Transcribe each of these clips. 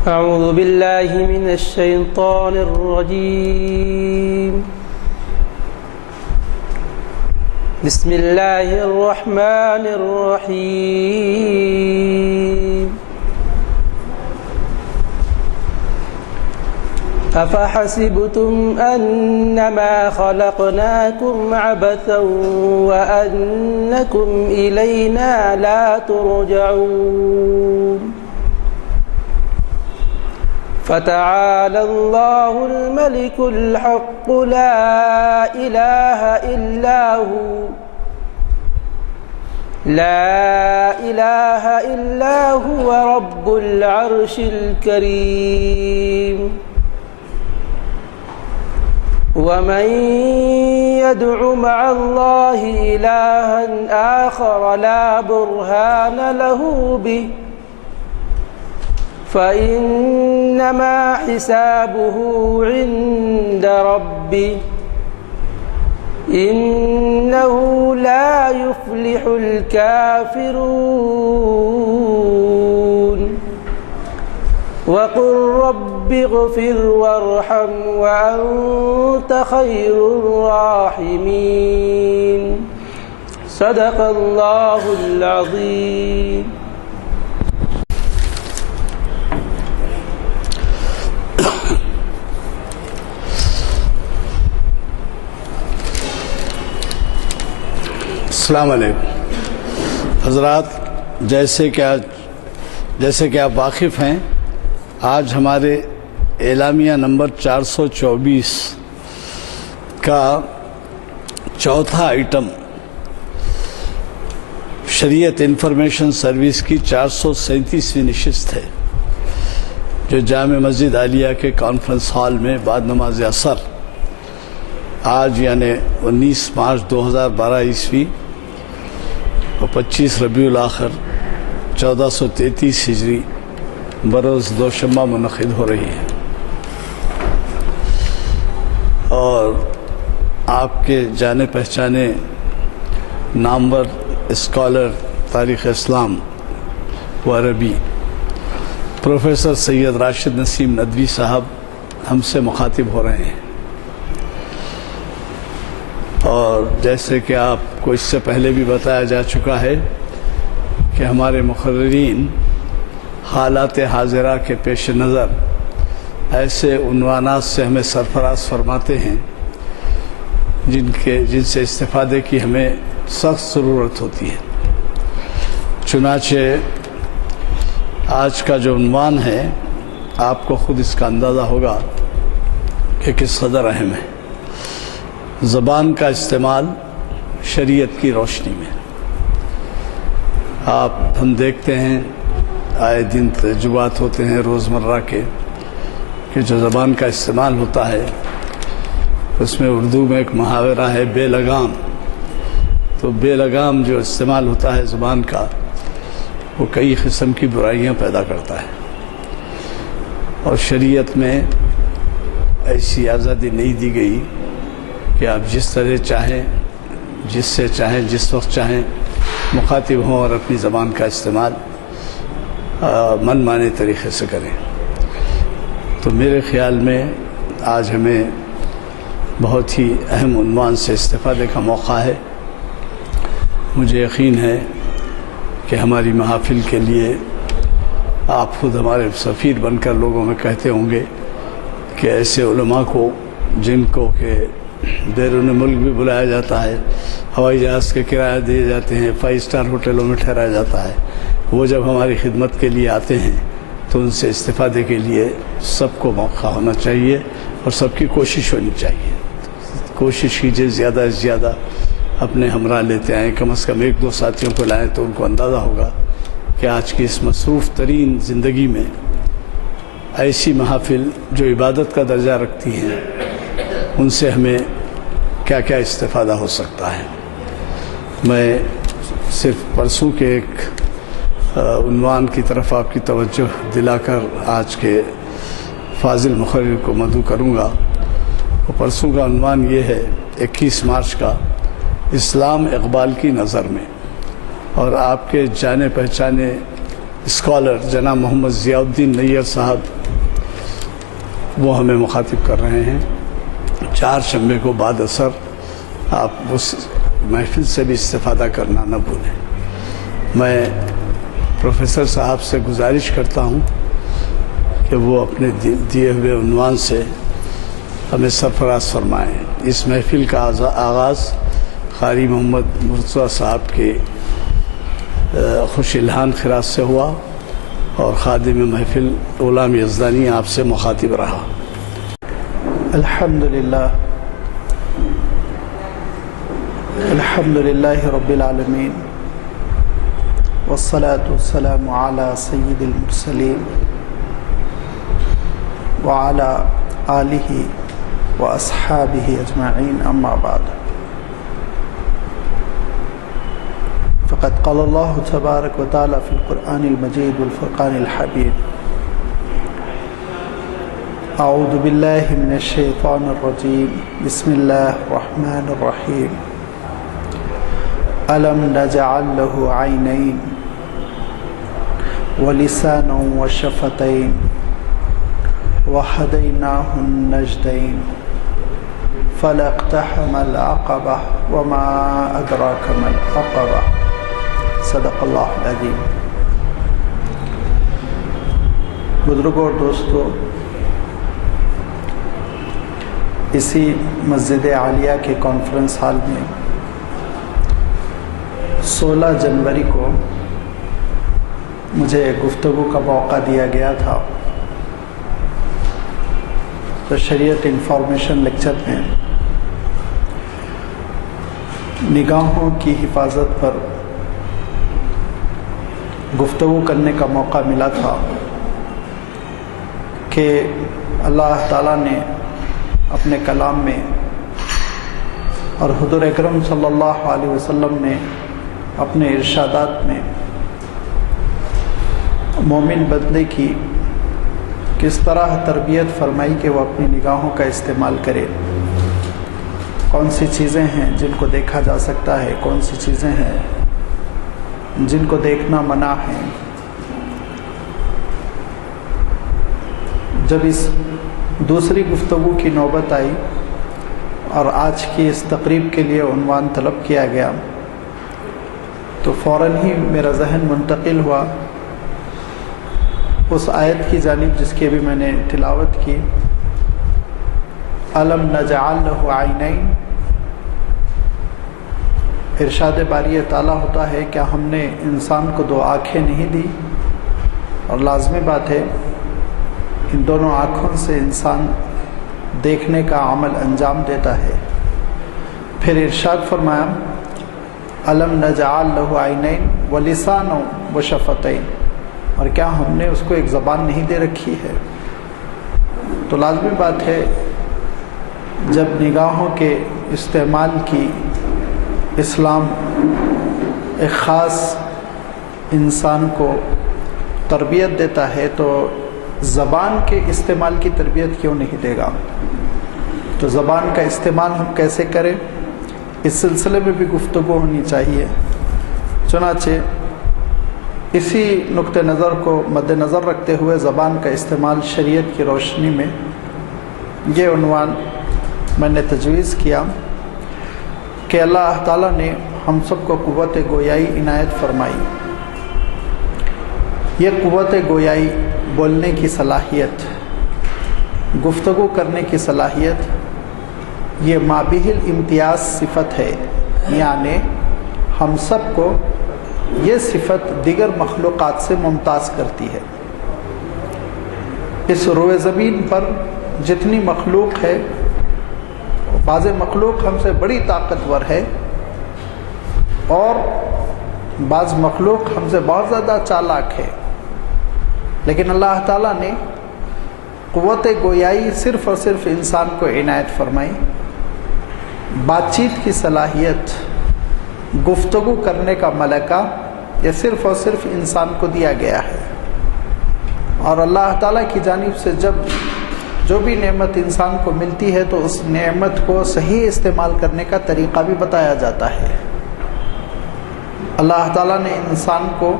أعوذ بالله من الشيطان الرجيم. بسم الله الرحمن الرحيم. أفحسبتم أنما خلقناكم عبثا وأنكم إلينا لا ترجعون. فتعالى الله الملك الحق لا إله إلا هو رب العرش الكريم. ومن يدع مع الله إلها آخر لا برهان له به فإنما حسابه عند ربه إنه لا يفلح الكافرون. وقل رب اغفر وارحم وأنت خير الراحمين. صدق الله العظيم. السلام علیکم حضرات، جیسے کہ آپ واقف ہیں، آج ہمارے اعلامیہ نمبر 424 کا چوتھا آئٹم شریعت انفارمیشن سروس کی 437ویں نشست ہے، جو جامع مسجد عالیہ کے کانفرنس ہال میں بعد نماز عصر آج یعنی 19 مارچ 2012 عیسوی اور 25 ربیع الاخر 1433 ہجری بروز دوشنبہ منعقد ہو رہی ہے، اور آپ کے جانے پہچانے نامور اسکالر تاریخ اسلام و عربی پروفیسر سید راشد نسیم ندوی صاحب ہم سے مخاطب ہو رہے ہیں، اور جیسے کہ آپ کو اس سے پہلے بھی بتایا جا چکا ہے کہ ہمارے مقررین حالات حاضرہ کے پیش نظر ایسے عنوانات سے ہمیں سرفراز فرماتے ہیں جن سے استفادے کی ہمیں سخت ضرورت ہوتی ہے۔ چنانچہ آج کا جو عنوان ہے، آپ کو خود اس کا اندازہ ہوگا کہ کس قدر اہم ہے: زبان کا استعمال شریعت کی روشنی میں۔ ہم دیکھتے ہیں، آئے دن تجربات ہوتے ہیں روزمرہ کے، کہ جو زبان کا استعمال ہوتا ہے اس میں اردو میں ایک محاورہ ہے بے لگام، تو بے لگام جو استعمال ہوتا ہے زبان کا، وہ کئی قسم کی برائیاں پیدا کرتا ہے، اور شریعت میں ایسی آزادی نہیں دی گئی کہ آپ جس طرح چاہیں، جس سے چاہیں، جس وقت چاہیں مخاطب ہوں اور اپنی زبان کا استعمال من مانے طریقے سے کریں۔ تو میرے خیال میں آج ہمیں بہت ہی اہم عنوان سے استفادے کا موقع ہے۔ مجھے یقین ہے کہ ہماری محافل کے لیے آپ خود ہمارے سفیر بن کر لوگوں میں کہتے ہوں گے کہ ایسے علماء کو، جن کو کہ بیرون ملک بھی بلایا جاتا ہے، ہوائی جہاز کے کرایہ دیے جاتے ہیں، 5 اسٹار ہوٹلوں میں ٹھہرایا جاتا ہے، وہ جب ہماری خدمت کے لیے آتے ہیں تو ان سے استفادے کے لیے سب کو موقع ہونا چاہیے اور سب کی کوشش ہونی چاہیے۔ کوشش کیجیے زیادہ سے زیادہ اپنے ہمراہ لیتے آئیں، کم از کم 1-2 ساتھیوں کو لائیں تو ان کو اندازہ ہوگا کہ آج کی اس مصروف ترین زندگی میں ایسی محافل جو عبادت کا درجہ رکھتی ہیں، ان سے ہمیں کیا کیا استفادہ ہو سکتا ہے۔ میں صرف پرسوں کے ایک عنوان کی طرف آپ کی توجہ دلا کر آج کے فاضل مقرر کو مدعو کروں گا۔ پرسوں کا عنوان یہ ہے 21 مارچ کا، اسلام اقبال کی نظر میں، اور آپ کے جانے پہچانے اسکالر جناب محمد ضیاء الدین نیر صاحب وہ ہمیں مخاطب کر رہے ہیں۔ 4 شنبے کو بعد اثر آپ اس محفل سے بھی استفادہ کرنا نہ بھولیں۔ میں پروفیسر صاحب سے گزارش کرتا ہوں کہ وہ اپنے دیے ہوئے عنوان سے ہمیں سرفراز فرمائیں۔ اس محفل کا آغاز قاری محمد مرتضیٰ صاحب کے خوش الحان خراج سے ہوا اور خادم محفل غلام یزدانی آپ سے مخاطب رہا۔ الحمدللہ رب العالمین والصلاة والسلام علی سید المرسلین وعلی آلہ واصحابہ اجمعین، اما بعد، فقد قال اللہ تبارک و تعالی فی القرآن المجید والفرقان الحمید، اعوذ باللہ من الشیطان الرجیم، بسم اللہ الرحمن الرحیم، الم نجعل له عینین ولسانا وشفتین وہدیناہ النجدین فلا اقتحم العقبہ وما ادراک ما العقبہ، صدق اللہ العظیم۔ بزرگوں اور دوستو، اسی مسجد عالیہ کے کانفرنس ہال میں 16 جنوری کو مجھے گفتگو کا موقع دیا گیا تھا۔ تو شریعت انفارمیشن لیکچر میں نگاہوں کی حفاظت پر گفتگو کرنے کا موقع ملا تھا کہ اللہ تعالیٰ نے اپنے کلام میں اور حضور اکرم صلی اللہ علیہ وسلم نے اپنے ارشادات میں مومن بندے کی کس طرح تربیت فرمائی کہ وہ اپنی نگاہوں کا استعمال کرے، کون سی چیزیں ہیں جن کو دیکھا جا سکتا ہے، کون سی چیزیں ہیں جن کو دیکھنا منع ہے۔ جب اس دوسری گفتگو کی نوبت آئی اور آج کی اس تقریب کے لیے عنوان طلب کیا گیا تو فوراً ہی میرا ذہن منتقل ہوا اس آیت کی جانب جس کی ابھی میں نے تلاوت کی، الم نجعل لہ عینین۔ ارشاد باری تعالیٰ ہوتا ہے کیا ہم نے انسان کو 2 آنکھیں نہیں دی؟ اور لازمی بات ہے ان دونوں آنکھوں سے انسان دیکھنے کا عمل انجام دیتا ہے۔ پھر ارشاد فرمایا الم نجعل لہ عینین ولسانا وشفتین، اور کیا ہم نے اس کو ایک زبان نہیں دے رکھی ہے؟ تو لازمی بات ہے جب نگاہوں کے استعمال کی اسلام ایک خاص انسان کو تربیت دیتا ہے تو زبان کے استعمال کی تربیت کیوں نہیں دے گا؟ تو زبان کا استعمال ہم کیسے کریں، اس سلسلے میں بھی گفتگو ہونی چاہیے۔ چنانچہ اسی نقطہ نظر کو مد نظر رکھتے ہوئے زبان کا استعمال شریعت کی روشنی میں یہ عنوان میں نے تجویز کیا کہ اللہ تعالیٰ نے ہم سب کو قوت گویائی عنایت فرمائی۔ یہ قوت گویائی، بولنے کی صلاحیت، گفتگو کرنے کی صلاحیت، یہ مابیہ الامتیاز صفت ہے، یعنی ہم سب کو یہ صفت دیگر مخلوقات سے ممتاز کرتی ہے۔ اس روئے زمین پر جتنی مخلوق ہے، بعض مخلوق ہم سے بڑی طاقتور ہے اور بعض مخلوق ہم سے بہت زیادہ چالاک ہے، لیکن اللہ تعالیٰ نے قوت گویائی صرف اور صرف انسان کو عنایت فرمائی۔ بات چیت کی صلاحیت، گفتگو کرنے کا ملکہ، یہ صرف اور صرف انسان کو دیا گیا ہے، اور اللہ تعالیٰ کی جانب سے جب جو بھی نعمت انسان کو ملتی ہے تو اس نعمت کو صحیح استعمال کرنے کا طریقہ بھی بتایا جاتا ہے۔ اللہ تعالیٰ نے انسان کو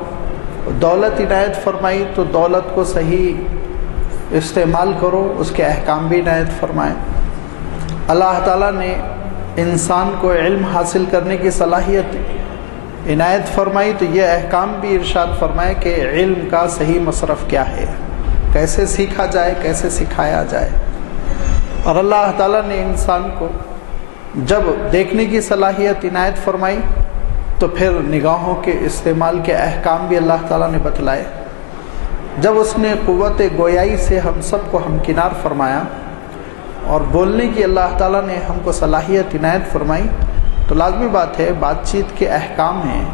دولت عنایت فرمائی تو دولت کو صحیح استعمال کرو، اس کے احکام بھی عنایت فرمائے۔ اللہ تعالیٰ نے انسان کو علم حاصل کرنے کی صلاحیت عنایت فرمائی تو یہ احکام بھی ارشاد فرمائے کہ علم کا صحیح مصرف کیا ہے، کیسے سیکھا جائے، کیسے سکھایا جائے۔ اور اللہ تعالیٰ نے انسان کو جب دیکھنے کی صلاحیت عنایت فرمائی تو پھر نگاہوں کے استعمال کے احکام بھی اللہ تعالیٰ نے بتلائے۔ جب اس نے قوت گویائی سے ہم سب کو ہمکنار فرمایا اور بولنے کی اللہ تعالیٰ نے ہم کو صلاحیت عنایت فرمائی تو لازمی بات ہے بات چیت کے احکام ہیں،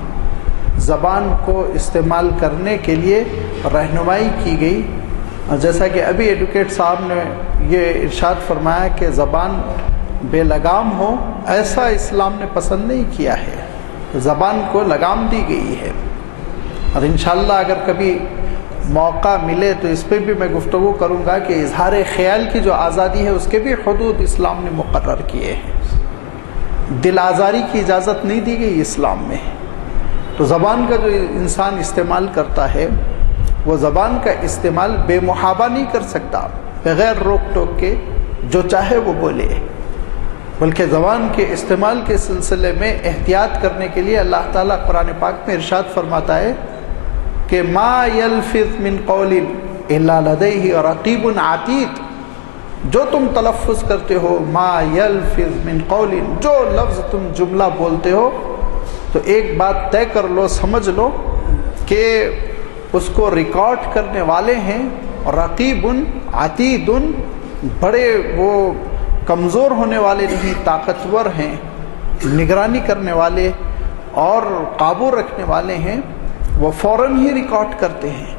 زبان کو استعمال کرنے کے لیے رہنمائی کی گئی۔ اور جیسا کہ ابھی ایڈوکیٹ صاحب نے یہ ارشاد فرمایا کہ زبان بے لگام ہو، ایسا اسلام نے پسند نہیں کیا ہے، زبان کو لگام دی گئی ہے۔ اور انشاءاللہ اگر کبھی موقع ملے تو اس پہ بھی میں گفتگو کروں گا کہ اظہار خیال کی جو آزادی ہے اس کے بھی حدود اسلام نے مقرر کیے ہیں، دل آزاری کی اجازت نہیں دی گئی اسلام میں۔ تو زبان کا جو انسان استعمال کرتا ہے وہ زبان کا استعمال بے محابہ نہیں کر سکتا، بغیر روک ٹوک کے جو چاہے وہ بولے، بلکہ زبان کے استعمال کے سلسلے میں احتیاط کرنے کے لیے اللہ تعالیٰ قرآن پاک میں ارشاد فرماتا ہے کہ ما یلفظ من قول الا لدیہ رقیب عتید، جو تم تلفظ کرتے ہو، ما یلفظ من قول، جو لفظ تم جملہ بولتے ہو تو ایک بات طے کر لو، سمجھ لو کہ اس کو ریکارڈ کرنے والے ہیں، رقیب عتید، بڑے وہ کمزور ہونے والے نہیں، طاقتور ہیں، نگرانی کرنے والے اور قابو رکھنے والے ہیں، وہ فوراً ہی ریکارڈ کرتے ہیں،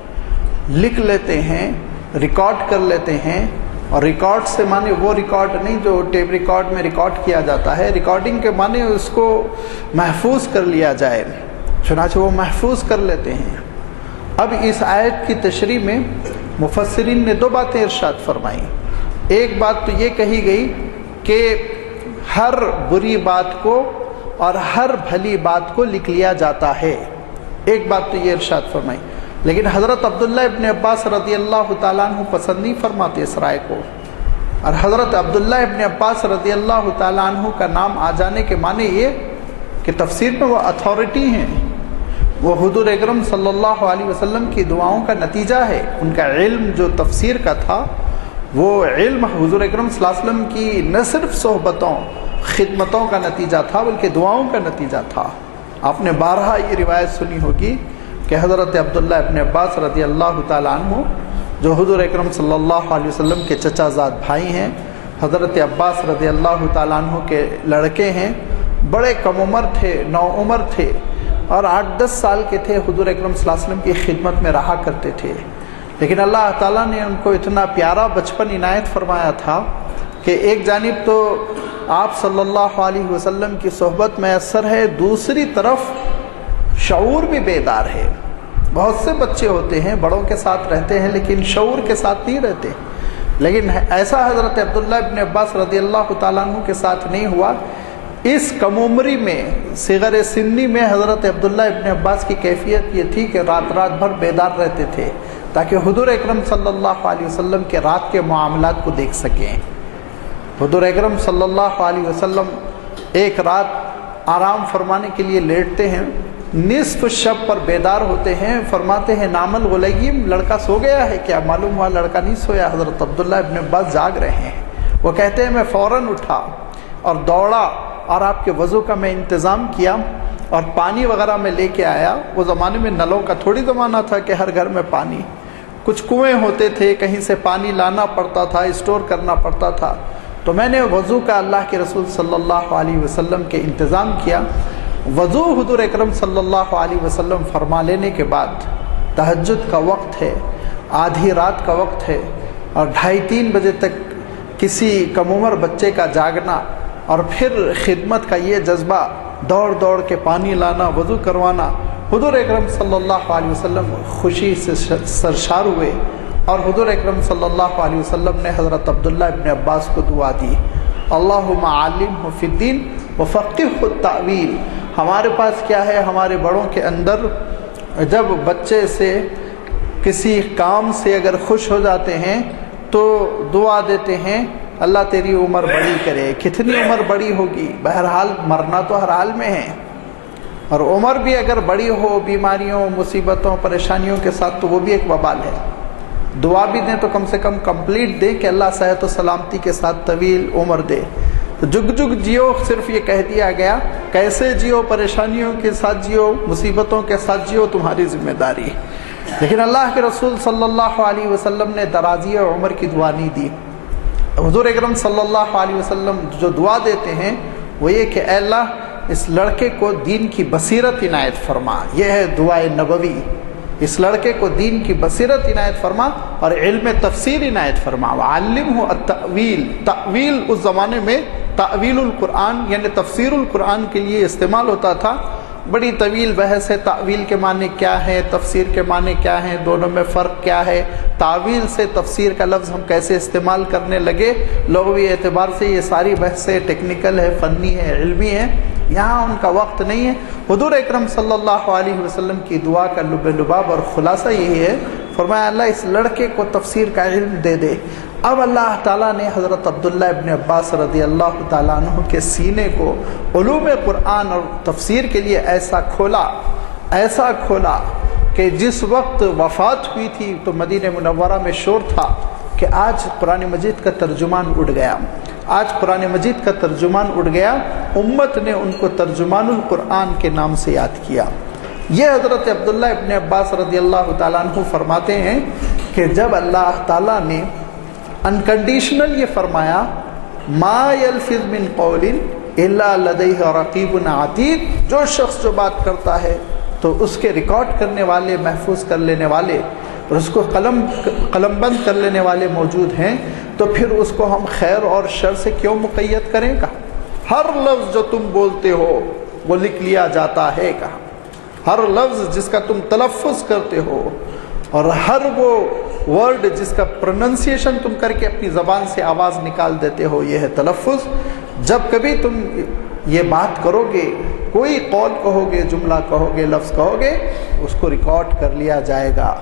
لکھ لیتے ہیں، ریکارڈ کر لیتے ہیں۔ اور ریکارڈ سے معنی وہ ریکارڈ نہیں جو ٹیپ ریکارڈ میں ریکارڈ کیا جاتا ہے، ریکارڈنگ کے معنی اس کو محفوظ کر لیا جائے، چنانچہ وہ محفوظ کر لیتے ہیں۔ اب اس آیت کی تشریح میں مفسرین نے دو باتیں ارشاد فرمائیں۔ ایک بات تو یہ کہی گئی کہ ہر بری بات کو اور ہر بھلی بات کو لکھ لیا جاتا ہے، ایک بات تو یہ ارشاد فرمائی، لیکن حضرت عبداللہ ابن عباس رضی اللہ تعالیٰ عنہ پسند نہیں فرماتے اس رائے کو۔ اور حضرت عبداللہ ابن عباس رضی اللہ تعالیٰ عنہ کا نام آ جانے کے معنی یہ کہ تفسیر میں وہ اتھارٹی ہیں، وہ حضور اکرم صلی اللہ علیہ وسلم کی دعاؤں کا نتیجہ ہے۔ ان کا علم جو تفسیر کا تھا وہ علم حضور اکرم صلی اللہ علیہ وسلم کی نہ صرف صحبتوں خدمتوں کا نتیجہ تھا بلکہ دعاؤں کا نتیجہ تھا۔ آپ نے بارہا یہ روایت سنی ہوگی کہ حضرت عبداللہ ابن عباس رضی اللہ تعالیٰ عنہ جو حضور اکرم صلی اللہ علیہ وسلم کے چچا زاد بھائی ہیں، حضرت عباس رضی اللہ تعالیٰ عنہ کے لڑکے ہیں، بڑے کم عمر تھے، نو عمر تھے اور 8-10 سال کے تھے، حضور اکرم صلی اللہ علیہ وسلم کی خدمت میں رہا کرتے تھے۔ لیکن اللہ تعالیٰ نے ان کو اتنا پیارا بچپن عنایت فرمایا تھا کہ ایک جانب تو آپ صلی اللہ علیہ وسلم کی صحبت میسر ہے، دوسری طرف شعور بھی بیدار ہے۔ بہت سے بچے ہوتے ہیں بڑوں کے ساتھ رہتے ہیں لیکن شعور کے ساتھ نہیں رہتے، لیکن ایسا حضرت عبداللہ ابن عباس رضی اللہ تعالیٰ عنہ کے ساتھ نہیں ہوا۔ اس کم عمری میں صغر سنی میں حضرت عبداللہ ابن عباس کی کیفیت یہ تھی کہ رات بھر بیدار رہتے تھے تاکہ حضور اکرم صلی اللہ علیہ وسلم کے رات کے معاملات کو دیکھ سکیں۔ حضور اکرم صلی اللہ علیہ وسلم ایک رات آرام فرمانے کے لیے لیٹتے ہیں، نصف شب پر بیدار ہوتے ہیں، فرماتے ہیں نام الغلیم، لڑکا سو گیا ہے کیا؟ معلوم ہوا لڑکا نہیں سویا، حضرت عبداللہ ابن عباس جاگ رہے ہیں۔ وہ کہتے ہیں میں فوراً اٹھا اور دوڑا اور آپ کے وضو کا میں انتظام کیا اور پانی وغیرہ میں لے کے آیا۔ وہ زمانے میں نلوں کا تھوڑی زمانہ تھا کہ ہر گھر میں پانی، کچھ کنویں ہوتے تھے، کہیں سے پانی لانا پڑتا تھا، اسٹور کرنا پڑتا تھا۔ تو میں نے وضو کا اللہ کے رسول صلی اللہ علیہ وسلم کے انتظام کیا۔ وضو حضور اکرم صلی اللہ علیہ وسلم فرما لینے کے بعد تہجد کا وقت ہے، آدھی رات کا وقت ہے اور 2:30-3 بجے تک کسی کم عمر بچے کا جاگنا اور پھر خدمت کا یہ جذبہ، دوڑ دوڑ کے پانی لانا، وضو کروانا۔ حضور اکرم صلی اللہ علیہ وسلم خوشی سے سرشار ہوئے اور حضور اکرم صلی اللہ علیہ وسلم نے حضرت عبداللہ ابن عباس کو دعا دی، اللہم علمہ فی الدین وفقہہ التأویل۔ ہمارے پاس کیا ہے؟ ہمارے بڑوں کے اندر جب بچے سے کسی کام سے اگر خوش ہو جاتے ہیں تو دعا دیتے ہیں اللہ تیری عمر بڑی کرے. کتنی عمر بڑی ہوگی؟ بہرحال مرنا تو ہر حال میں ہے، اور عمر بھی اگر بڑی ہو بیماریوں مصیبتوں پریشانیوں کے ساتھ تو وہ بھی ایک وبال ہے. دعا بھی دیں تو کم سے کم کمپلیٹ دیں کہ اللہ صحت و سلامتی کے ساتھ طویل عمر دے. تو جگ جگ جیو صرف یہ کہہ دیا گیا، کیسے جیو، پریشانیوں کے ساتھ جیو، مصیبتوں کے ساتھ جیو، تمہاری ذمہ داری. لیکن اللہ کے رسول صلی اللہ علیہ وسلم نے درازی عمر کی دعا نہیں دی. حضور اکرم صلی اللہ علیہ وسلم جو دعا دیتے ہیں وہ یہ کہ اے اللہ اس لڑکے کو دین کی بصیرت عنایت فرما. یہ ہے دعائے نبوی. اس لڑکے کو دین کی بصیرت عنایت فرما اور علم تفسیر عنایت فرما. وعلمہ التأویل. تأویل اس زمانے میں تأویل القرآن یعنی تفسیر القرآن کے لیے استعمال ہوتا تھا. بڑی طویل بحث ہے تأویل کے معنی کیا ہے، تفسیر کے معنی کیا ہیں، دونوں میں فرق کیا ہے. تأویل سے تفسیر کا لفظ ہم کیسے استعمال کرنے لگے، لغوی اعتبار سے یہ ساری بحثیں ٹیکنیکل ہے، فنی ہے، علمی ہے، یہاں ان کا وقت نہیں ہے. حضور اکرم صلی اللہ علیہ وسلم کی دعا کا لب لباب اور خلاصہ یہی ہے، فرمایا اللہ اس لڑکے کو تفسیر کا علم دے دے. اب اللہ تعالیٰ نے حضرت عبداللہ ابن عباس رضی اللہ تعالیٰ عنہ کے سینے کو علوم قرآن اور تفسیر کے لیے ایسا کھولا کہ جس وقت وفات ہوئی تھی تو مدینہ منورہ میں شور تھا کہ آج قرآن مجید کا ترجمان اٹھ گیا، آج قرآن مجید کا ترجمان اٹھ گیا. امت نے ان کو ترجمان القرآن کے نام سے یاد کیا. یہ حضرت عبداللہ ابن عباس رضی اللہ تعالیٰ عنہ فرماتے ہیں کہ جب اللہ تعالیٰ نے انکنڈیشنل یہ فرمایا ما یلفظ من قول الا لدیہ رقیب عتید، جو شخص جو بات کرتا ہے تو اس کے ریکارڈ کرنے والے، محفوظ کر لینے والے اور اس کو قلم بند کر لینے والے موجود ہیں، تو پھر اس کو ہم خیر اور شر سے کیوں مقید کریں؟ کہا ہر لفظ جو تم بولتے ہو وہ لکھ لیا جاتا ہے. کہا ہر لفظ جس کا تم تلفظ کرتے ہو اور ہر وہ ورڈ جس کا پروننسیشن تم کر کے اپنی زبان سے آواز نکال دیتے ہو، یہ ہے تلفظ. جب کبھی تم یہ بات کرو گے، کوئی قول کہو گے، جملہ کہو گے، لفظ کہو گے، اس کو ریکارڈ کر لیا جائے گا.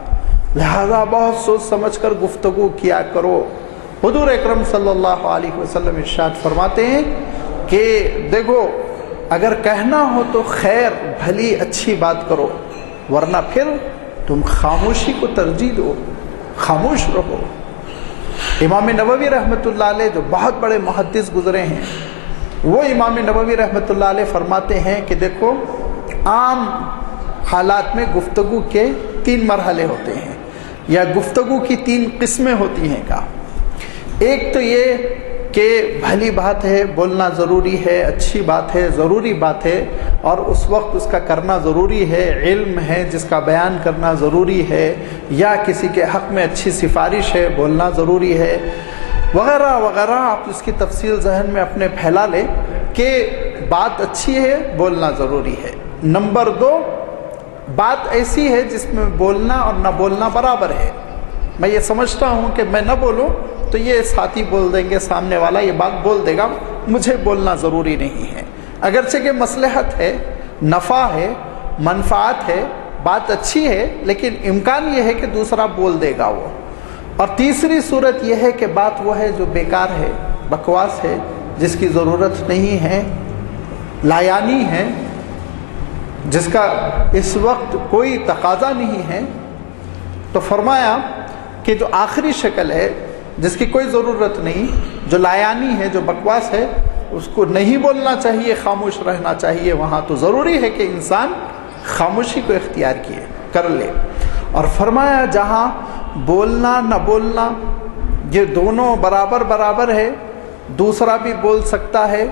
لہذا بہت سوچ سمجھ کر گفتگو کیا کرو. حضور اکرم صلی اللہ علیہ وسلم ارشاد فرماتے ہیں کہ دیکھو اگر کہنا ہو تو خیر بھلی اچھی بات کرو، ورنہ پھر تم خاموشی کو ترجیح دو، خاموش رہو. امام نووی رحمۃ اللہ علیہ جو بہت بڑے محدث گزرے ہیں، وہ امام نووی رحمۃ اللہ علیہ فرماتے ہیں کہ دیکھو عام حالات میں گفتگو کے 3 مرحلے ہوتے ہیں یا گفتگو کی 3 قسمیں ہوتی ہیں. کا ایک تو یہ کہ بھلی بات ہے، بولنا ضروری ہے، اچھی بات ہے، ضروری بات ہے اور اس وقت اس کا کرنا ضروری ہے، علم ہے جس کا بیان کرنا ضروری ہے، یا کسی کے حق میں اچھی سفارش ہے، بولنا ضروری ہے، وغیرہ وغیرہ. آپ اس کی تفصیل ذہن میں اپنے پھیلا لیں کہ بات اچھی ہے، بولنا ضروری ہے. نمبر 2، بات ایسی ہے جس میں بولنا اور نہ بولنا برابر ہے. میں یہ سمجھتا ہوں کہ میں نہ بولوں تو یہ ساتھی بول دیں گے، سامنے والا یہ بات بول دے گا، مجھے بولنا ضروری نہیں ہے. اگرچہ کہ مصلحت ہے، نفع ہے، منفعت ہے، بات اچھی ہے، لیکن امکان یہ ہے کہ دوسرا بول دے گا وہ. اور تیسری صورت یہ ہے کہ بات وہ ہے جو بیکار ہے، بکواس ہے، جس کی ضرورت نہیں ہے، لایانی ہے، جس کا اس وقت کوئی تقاضا نہیں ہے. تو فرمایا کہ جو آخری شکل ہے جس کی کوئی ضرورت نہیں، جو لایانی ہے، جو بکواس ہے، اس کو نہیں بولنا چاہیے، خاموش رہنا چاہیے. وہاں تو ضروری ہے کہ انسان خاموشی کو اختیار کر لے. اور فرمایا جہاں بولنا نہ بولنا یہ دونوں برابر ہے، دوسرا بھی بول سکتا ہے،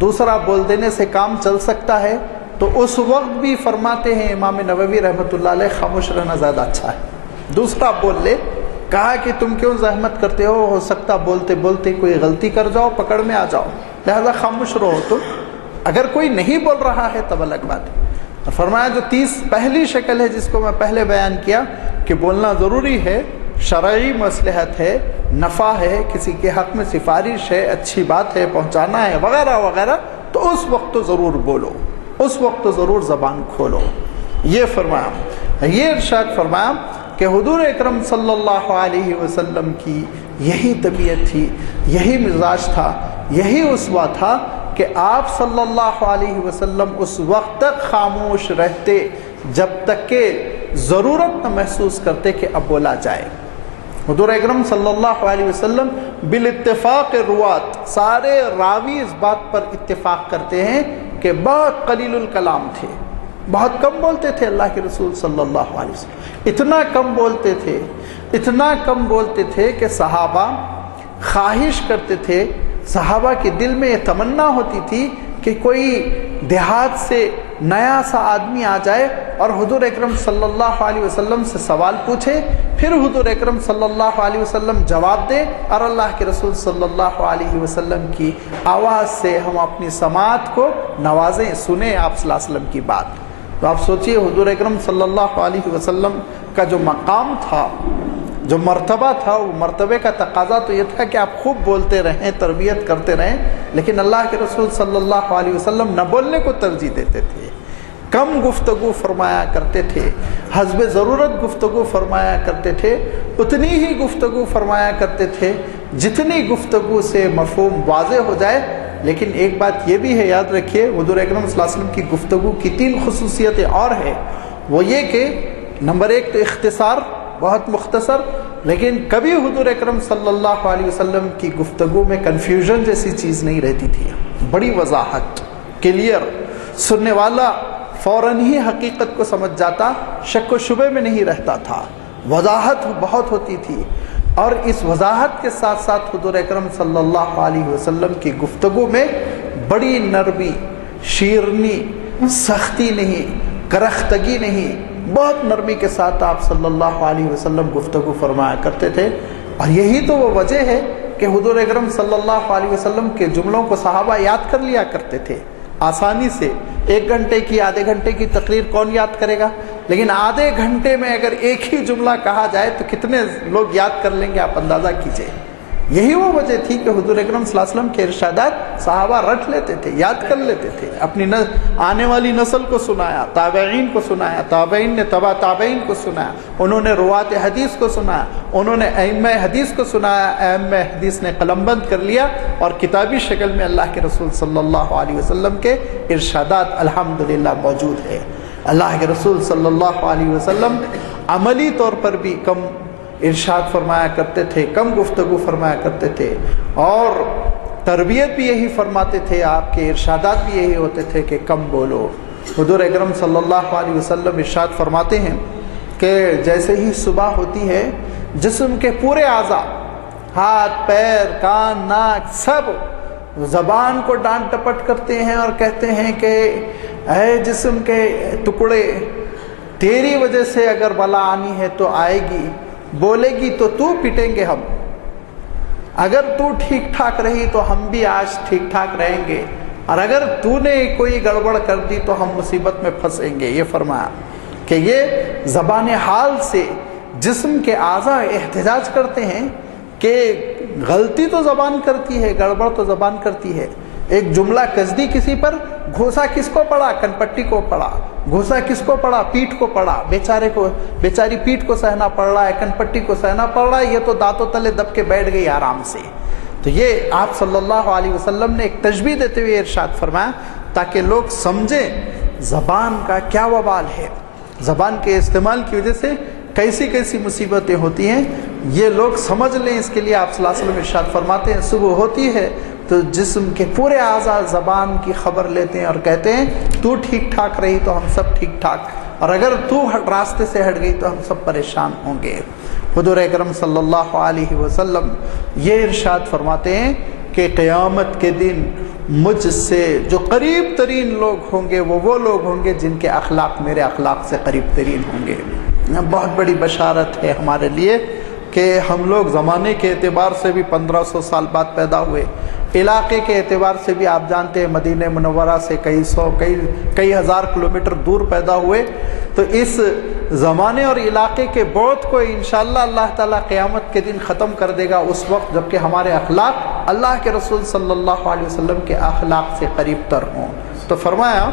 دوسرا بول دینے سے کام چل سکتا ہے، تو اس وقت بھی فرماتے ہیں امام نووی رحمۃ اللہ علیہ خاموش رہنا زیادہ اچھا ہے. دوسرا بول لے. کہا کہ تم کیوں زحمت کرتے ہو سکتا بولتے بولتے کوئی غلطی کر جاؤ، پکڑ میں آ جاؤ، لہذا خاموش رہو. تو اگر کوئی نہیں بول رہا ہے تب الگ بات ہے. اور فرمایا جو پہلی شکل ہے جس کو میں پہلے بیان کیا کہ بولنا ضروری ہے، شرعی مصلحت ہے، نفع ہے، کسی کے حق میں سفارش ہے، اچھی بات ہے، پہنچانا ہے، وغیرہ وغیرہ، تو اس وقت تو ضرور بولو، اس وقت تو ضرور زبان کھولو. یہ فرمایا. یہ ارشاد فرمایا کہ حضور اکرم صلی اللہ علیہ وسلم کی یہی طبیعت تھی، یہی مزاج تھا، یہی اسوہ تھا کہ آپ صلی اللہ علیہ وسلم اس وقت تک خاموش رہتے جب تک کہ ضرورت نہ محسوس کرتے کہ اب بولا جائے۔ حضور اکرم صلی اللہ علیہ وسلم بالاتفاق روات، سارے راوی اس بات پر اتفاق کرتے ہیں کہ بہت قلیل الکلام تھے، بہت کم بولتے تھے اللہ کے رسول صلی اللہ علیہ وسلم، اتنا کم بولتے تھے، اتنا کم بولتے تھے کہ صحابہ خواہش کرتے تھے، صحابہ کے دل میں یہ تمنا ہوتی تھی کہ کوئی دیہات سے نیا سا آدمی آ جائے اور حضور اکرم صلی اللہ علیہ وسلم سے سوال پوچھے، پھر حضور اکرم صلی اللہ علیہ وسلم جواب دے اور اللہ کے رسول صلی اللہ علیہ وسلم کی آواز سے ہم اپنی سماعت کو نوازیں، سنیں آپ صلی اللہ علیہ وسلم کی بات۔ تو آپ سوچئے حضور اکرم صلی اللہ علیہ وسلم کا جو مقام تھا، جو مرتبہ تھا، وہ مرتبے کا تقاضا تو یہ تھا کہ آپ خوب بولتے رہیں، تربیت کرتے رہیں، لیکن اللہ کے رسول صلی اللہ علیہ وسلم نہ بولنے کو ترجیح دیتے تھے، کم گفتگو فرمایا کرتے تھے، حسب ضرورت گفتگو فرمایا کرتے تھے، اتنی ہی گفتگو فرمایا کرتے تھے جتنی گفتگو سے مفہوم واضح ہو جائے۔ لیکن ایک بات یہ بھی ہے، یاد رکھیے، حضور اکرم صلی اللہ علیہ وسلم کی گفتگو کی 3 خصوصیتیں اور ہیں۔ وہ یہ کہ نمبر 1 تو اختصار، بہت مختصر، لیکن کبھی حضور اکرم صلی اللہ علیہ وسلم کی گفتگو میں کنفیوژن جیسی چیز نہیں رہتی تھی، بڑی وضاحت، کلیئر، سننے والا فوراً ہی حقیقت کو سمجھ جاتا، شک و شبے میں نہیں رہتا تھا، وضاحت بہت ہوتی تھی۔ اور اس وضاحت کے ساتھ ساتھ حضور اکرم صلی اللہ علیہ وسلم کی گفتگو میں بڑی نرمی، شیرنی، سختی نہیں، کرختگی نہیں، بہت نرمی کے ساتھ آپ صلی اللہ علیہ وسلم گفتگو فرمایا کرتے تھے۔ اور یہی تو وہ وجہ ہے کہ حضور اکرم صلی اللہ علیہ وسلم کے جملوں کو صحابہ یاد کر لیا کرتے تھے آسانی سے۔ 1 گھنٹے کی، آدھے گھنٹے کی تقریر کون یاد کرے گا؟ لیکن آدھے گھنٹے میں اگر ایک ہی جملہ کہا جائے تو کتنے لوگ یاد کر لیں گے، آپ اندازہ کیجئے۔ یہی وہ وجہ تھی کہ حضور اکرم صلی اللہ علیہ وسلم کے ارشادات صحابہ رٹ لیتے تھے، یاد کر لیتے تھے، اپنی آنے والی نسل کو سنایا، تابعین کو سنایا، تابعین نے تبع تابعین کو سنایا، انہوں نے روات حدیث کو سنایا، انہوں نے ائمہ حدیث کو سنایا، ائمہ حدیث نے قلم بند کر لیا اور کتابی شکل میں اللہ کے رسول صلی اللہ علیہ وسلم کے ارشادات الحمدللہ موجود ہے۔ اللہ کے رسول صلی اللہ علیہ وسلم عملی طور پر بھی کم ارشاد فرمایا کرتے تھے، کم گفتگو فرمایا کرتے تھے، اور تربیت بھی یہی فرماتے تھے، آپ کے ارشادات بھی یہی ہوتے تھے کہ کم بولو۔ حضور اکرم صلی اللہ علیہ وسلم ارشاد فرماتے ہیں کہ جیسے ہی صبح ہوتی ہے جسم کے پورے اعضاء، ہاتھ، پیر، کان، ناک، سب زبان کو ڈانٹ ٹپٹ کرتے ہیں اور کہتے ہیں کہ اے جسم کے ٹکڑے، تیری وجہ سے اگر بلا آنی ہے تو آئے گی، بولے گی تو پٹیں گے ہم، اگر تو ٹھیک ٹھاک رہی تو ہم بھی آج ٹھیک ٹھاک رہیں گے، اور اگر تو نے کوئی گڑبڑ کر دی تو ہم مصیبت میں پھنسیں گے۔ یہ فرمایا کہ یہ زبان حال سے جسم کے اعضاء احتجاج کرتے ہیں کہ غلطی تو زبان کرتی ہے، گڑبڑ تو زبان کرتی ہے۔ ایک جملہ کسدی کسی پر، گھوسا کس کو پڑا؟ کن پٹی کو پڑا۔ گھوسا کس کو پڑا؟ پیٹھ کو پڑا، بیچاری پیٹھ کو سہنا پڑ رہا ہے، کن پٹی کو سہنا پڑ رہا ہے، یہ تو دانتوں تلے دب کے بیٹھ گئی آرام سے۔ تو یہ آپ صلی اللہ علیہ وسلم نے ایک تشبیہ دیتے ہوئے ارشاد فرمایا تاکہ لوگ سمجھیں زبان کا کیا وبال ہے، زبان کے استعمال کی وجہ سے کیسی کیسی مصیبتیں ہوتی ہیں، یہ لوگ سمجھ لیں۔ اس کے لیے آپ صلی اللہ علیہ وسلم ارشاد فرماتے ہیں صبح ہوتی ہے تو جسم کے پورے اعضاء زبان کی خبر لیتے ہیں اور کہتے ہیں تو ٹھیک ٹھاک رہی تو ہم سب ٹھیک ٹھاک، اور اگر تو راستے سے ہٹ گئی تو ہم سب پریشان ہوں گے۔ حضور اکرم صلی اللہ علیہ وسلم یہ ارشاد فرماتے ہیں کہ قیامت کے دن مجھ سے جو قریب ترین لوگ ہوں گے وہ لوگ ہوں گے جن کے اخلاق میرے اخلاق سے قریب ترین ہوں گے۔ بہت بڑی بشارت ہے ہمارے لیے کہ ہم لوگ زمانے کے اعتبار سے بھی 1500 سال بعد پیدا ہوئے، علاقے کے اعتبار سے بھی آپ جانتے ہیں مدینہ منورہ سے کئی ہزار کلومیٹر دور پیدا ہوئے، تو اس زمانے اور علاقے کے بعد کو انشاءاللہ اللہ تعالیٰ قیامت کے دن ختم کر دے گا، اس وقت جب کہ ہمارے اخلاق اللہ کے رسول صلی اللہ علیہ وسلم کے اخلاق سے قریب تر ہوں۔ تو فرمایا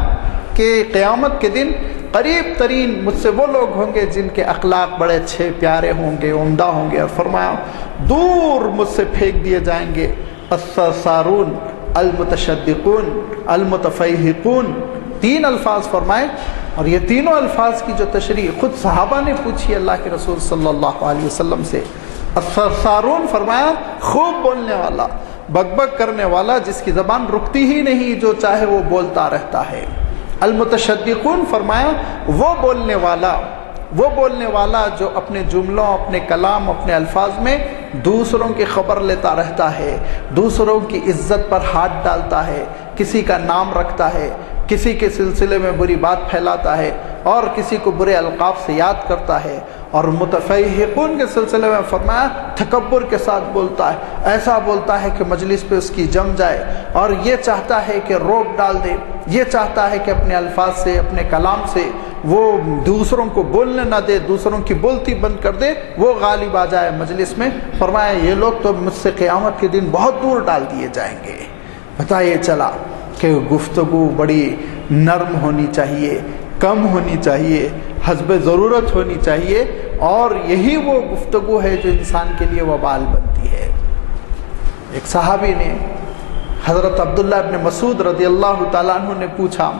کہ قیامت کے دن قریب ترین مجھ سے وہ لوگ ہوں گے جن کے اخلاق بڑے اچھے پیارے ہوں گے، عمدہ ہوں گے، اور فرمایا دور مجھ سے پھینک دیے جائیں گے السرسارون، المتشدقون، المتفیہقون، 3 الفاظ فرمائے، اور یہ تینوں الفاظ کی جو تشریح خود صحابہ نے پوچھی اللہ کے رسول صلی اللہ علیہ وسلم سے۔ السرسارون فرمایا خوب بولنے والا، بک بک کرنے والا، جس کی زبان رکتی ہی نہیں، جو چاہے وہ بولتا رہتا ہے۔ المتشدقون فرمایا وہ بولنے والا جو اپنے جملوں، اپنے کلام، اپنے الفاظ میں دوسروں کی خبر لیتا رہتا ہے، دوسروں کی عزت پر ہاتھ ڈالتا ہے، کسی کا نام رکھتا ہے، کسی کے سلسلے میں بری بات پھیلاتا ہے، اور کسی کو برے القاب سے یاد کرتا ہے۔ اور متفیہقون کے سلسلے میں فرمایا تکبر کے ساتھ بولتا ہے، ایسا بولتا ہے کہ مجلس پہ اس کی جم جائے، اور یہ چاہتا ہے کہ روک ڈال دے، یہ چاہتا ہے کہ اپنے الفاظ سے، اپنے کلام سے وہ دوسروں کو بولنے نہ دے، دوسروں کی بولتی بند کر دے، وہ غالب آ جائے مجلس میں۔ فرمایا یہ لوگ تو مجھ سے قیامت کے دن بہت دور ڈال دیے جائیں گے۔ پتہ یہ چلا کہ گفتگو بڑی نرم ہونی چاہیے، کم ہونی چاہیے، حسب ضرورت ہونی چاہیے، اور یہی وہ گفتگو ہے جو انسان کے لیے وبال بنتی ہے۔ ایک صحابی نے حضرت عبداللہ ابن مسعود رضی اللہ تعالیٰ عنہ نے پوچھا،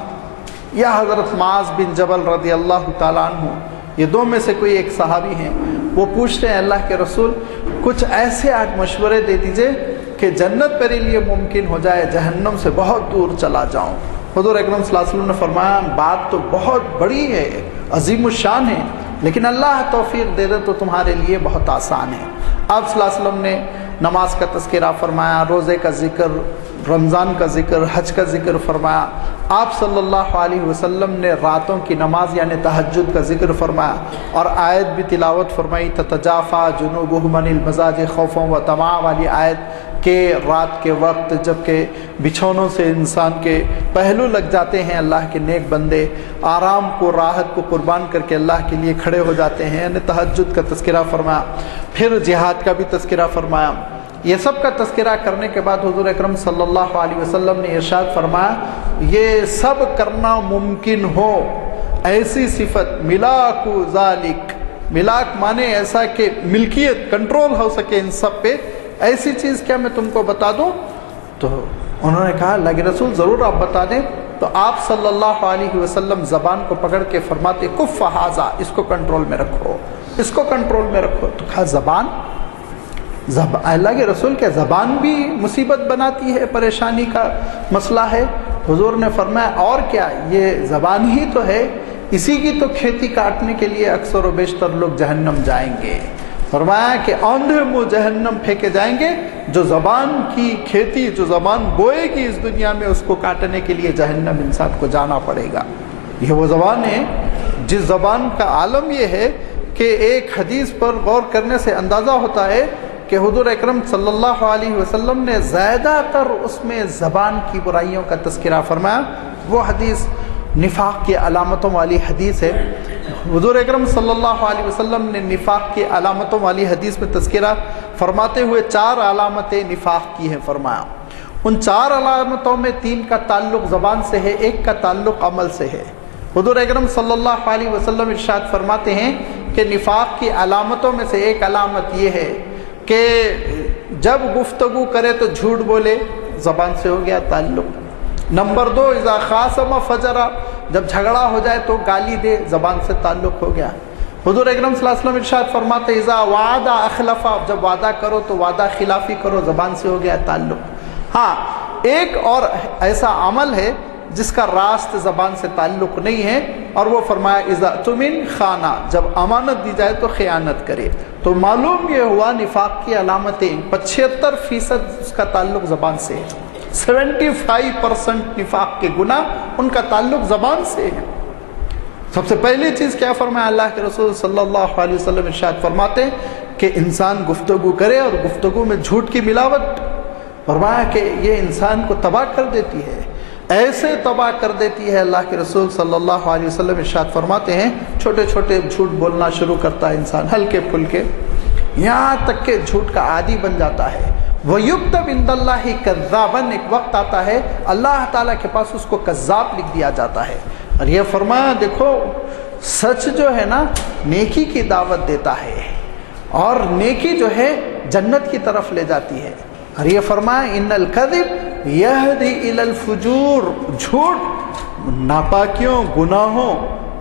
یا حضرت معاذ بن جبل رضی اللہ تعالیٰ عنہ، یہ دو میں سے کوئی ایک صحابی ہیں، وہ پوچھتے ہیں اللہ کے رسول کچھ ایسے آج مشورے دے دیجئے کہ جنت میرے لیے ممکن ہو جائے، جہنم سے بہت دور چلا جاؤں۔ حضور اکرم صلی اللہ علیہ وسلم نے فرمایا بات تو بہت بڑی ہے، عظیم الشان ہے، لیکن اللہ توفیق دے دے تو تمہارے لیے بہت آسان ہے۔ آپ صلی اللہ علیہ وسلم نے نماز کا تذکرہ فرمایا، روزے کا ذکر، رمضان کا ذکر، حج کا ذکر فرمایا۔ آپ صلی اللہ علیہ وسلم نے راتوں کی نماز یعنی تہجد کا ذکر فرمایا، اور آیت بھی تلاوت فرمائی، تتجافا جنوبہم عن المضاجع خوفا و طمعا والی آیت، کہ رات کے وقت جب کہ بچھونوں سے انسان کے پہلو لگ جاتے ہیں، اللہ کے نیک بندے آرام کو، راحت کو قربان کر کے اللہ کے لیے کھڑے ہو جاتے ہیں، یعنی تہجد کا تذکرہ فرمایا۔ پھر جہاد کا بھی تذکرہ فرمایا۔ یہ سب کا تذکرہ کرنے کے بعد حضور اکرم صلی اللہ علیہ وسلم نے ارشاد فرمایا یہ سب کرنا ممکن ہو، ایسی صفت ملاک ذالک، ملاک مانے ایسا کہ ملکیت، کنٹرول ہو سکے ان سب پہ، ایسی چیز کیا میں تم کو بتا دوں؟ تو انہوں نے کہا اللہ کے رسول ضرور آپ بتا دیں۔ تو آپ صلی اللہ علیہ وسلم زبان کو پکڑ کے فرماتے کف ھذا، اس کو کنٹرول میں رکھو، اس کو کنٹرول میں رکھو۔ تو کہا زبان، اللہ کے رسول کیا زبان بھی مصیبت بناتی ہے، پریشانی کا مسئلہ ہے؟ حضور نے فرمایا اور کیا، یہ زبان ہی تو ہے، اسی کی تو کھیتی کاٹنے کے لیے اکثر و بیشتر لوگ جہنم جائیں گے۔ فرمایا کہ اوندھے منہ جہنم پھینکے جائیں گے، جو زبان کی کھیتی، جو زبان بوئے گی اس دنیا میں، اس کو کاٹنے کے لیے جہنم انسان کو جانا پڑے گا۔ یہ وہ زبان ہے جس زبان کا عالم یہ ہے کہ ایک حدیث پر غور کرنے سے اندازہ ہوتا ہے کہ حضور اکرم صلی اللہ علیہ وسلم نے زیادہ تر اس میں زبان کی برائیوں کا تذکرہ فرمایا۔ وہ حدیث نفاق کی علامتوں والی حدیث ہے۔ حضور اکرم صلی اللہ علیہ وسلم نے نفاق کی علامتوں والی حدیث میں تذکرہ فرماتے ہوئے 4 علامتیں نفاق کی ہیں فرمایا۔ ان 4 علامتوں میں 3 کا تعلق زبان سے ہے، 1 کا تعلق عمل سے ہے۔ حضور اکرم صلی اللہ علیہ وسلم ارشاد فرماتے ہیں کہ نفاق کی علامتوں میں سے ایک علامت یہ ہے کہ جب گفتگو کرے تو جھوٹ بولے، زبان سے ہو گیا تعلق۔ نمبر 2 اذا خاصم فجرا، جب جھگڑا ہو جائے تو گالی دے، زبان سے تعلق ہو گیا۔ حضور اکرم صلی اللہ علیہ وسلم ارشاد فرماتے اذا وعد اخلف، جب وعدہ کرو تو وعدہ خلافی کرو، زبان سے ہو گیا تعلق۔ ہاں ایک اور ایسا عمل ہے جس کا راست زبان سے تعلق نہیں ہے، اور وہ فرمایا اذا تمن خانہ، جب امانت دی جائے تو خیانت کرے۔ تو معلوم یہ ہوا نفاق کی علامتیں 75% اس کا تعلق زبان سے ہے، 75% نفاق کے گناہ ان کا تعلق زبان سے ہے۔ سب سے پہلی چیز کیا فرمایا اللہ کے رسول صلی اللہ علیہ وسلم ارشاد فرماتے کہ انسان گفتگو کرے اور گفتگو میں جھوٹ کی ملاوٹ، فرمایا کہ یہ انسان کو تباہ کر دیتی ہے، ایسے تباہ کر دیتی ہے۔ اللہ کے رسول صلی اللہ علیہ وسلم ارشاد فرماتے ہیں چھوٹے چھوٹے جھوٹ بولنا شروع کرتا ہے انسان، ہلکے پھلکے، یہاں تک کہ جھوٹ کا عادی بن جاتا ہے۔ وَيُكْتَبْ عِنْدَ اللَّهِ كَذَّابًا، ایک وقت آتا ہے اللہ تعالیٰ کے پاس اس کو کذاب لکھ دیا جاتا ہے۔ اور یہ فرمایا دیکھو سچ جو ہے نا نیکی کی دعوت دیتا ہے اور نیکی جو ہے جنت کی طرف لے جاتی ہے. اور یہ فرمایا ان الکذب یہدی الی الفجور، جھوٹ ناپاکیوں، گناہوں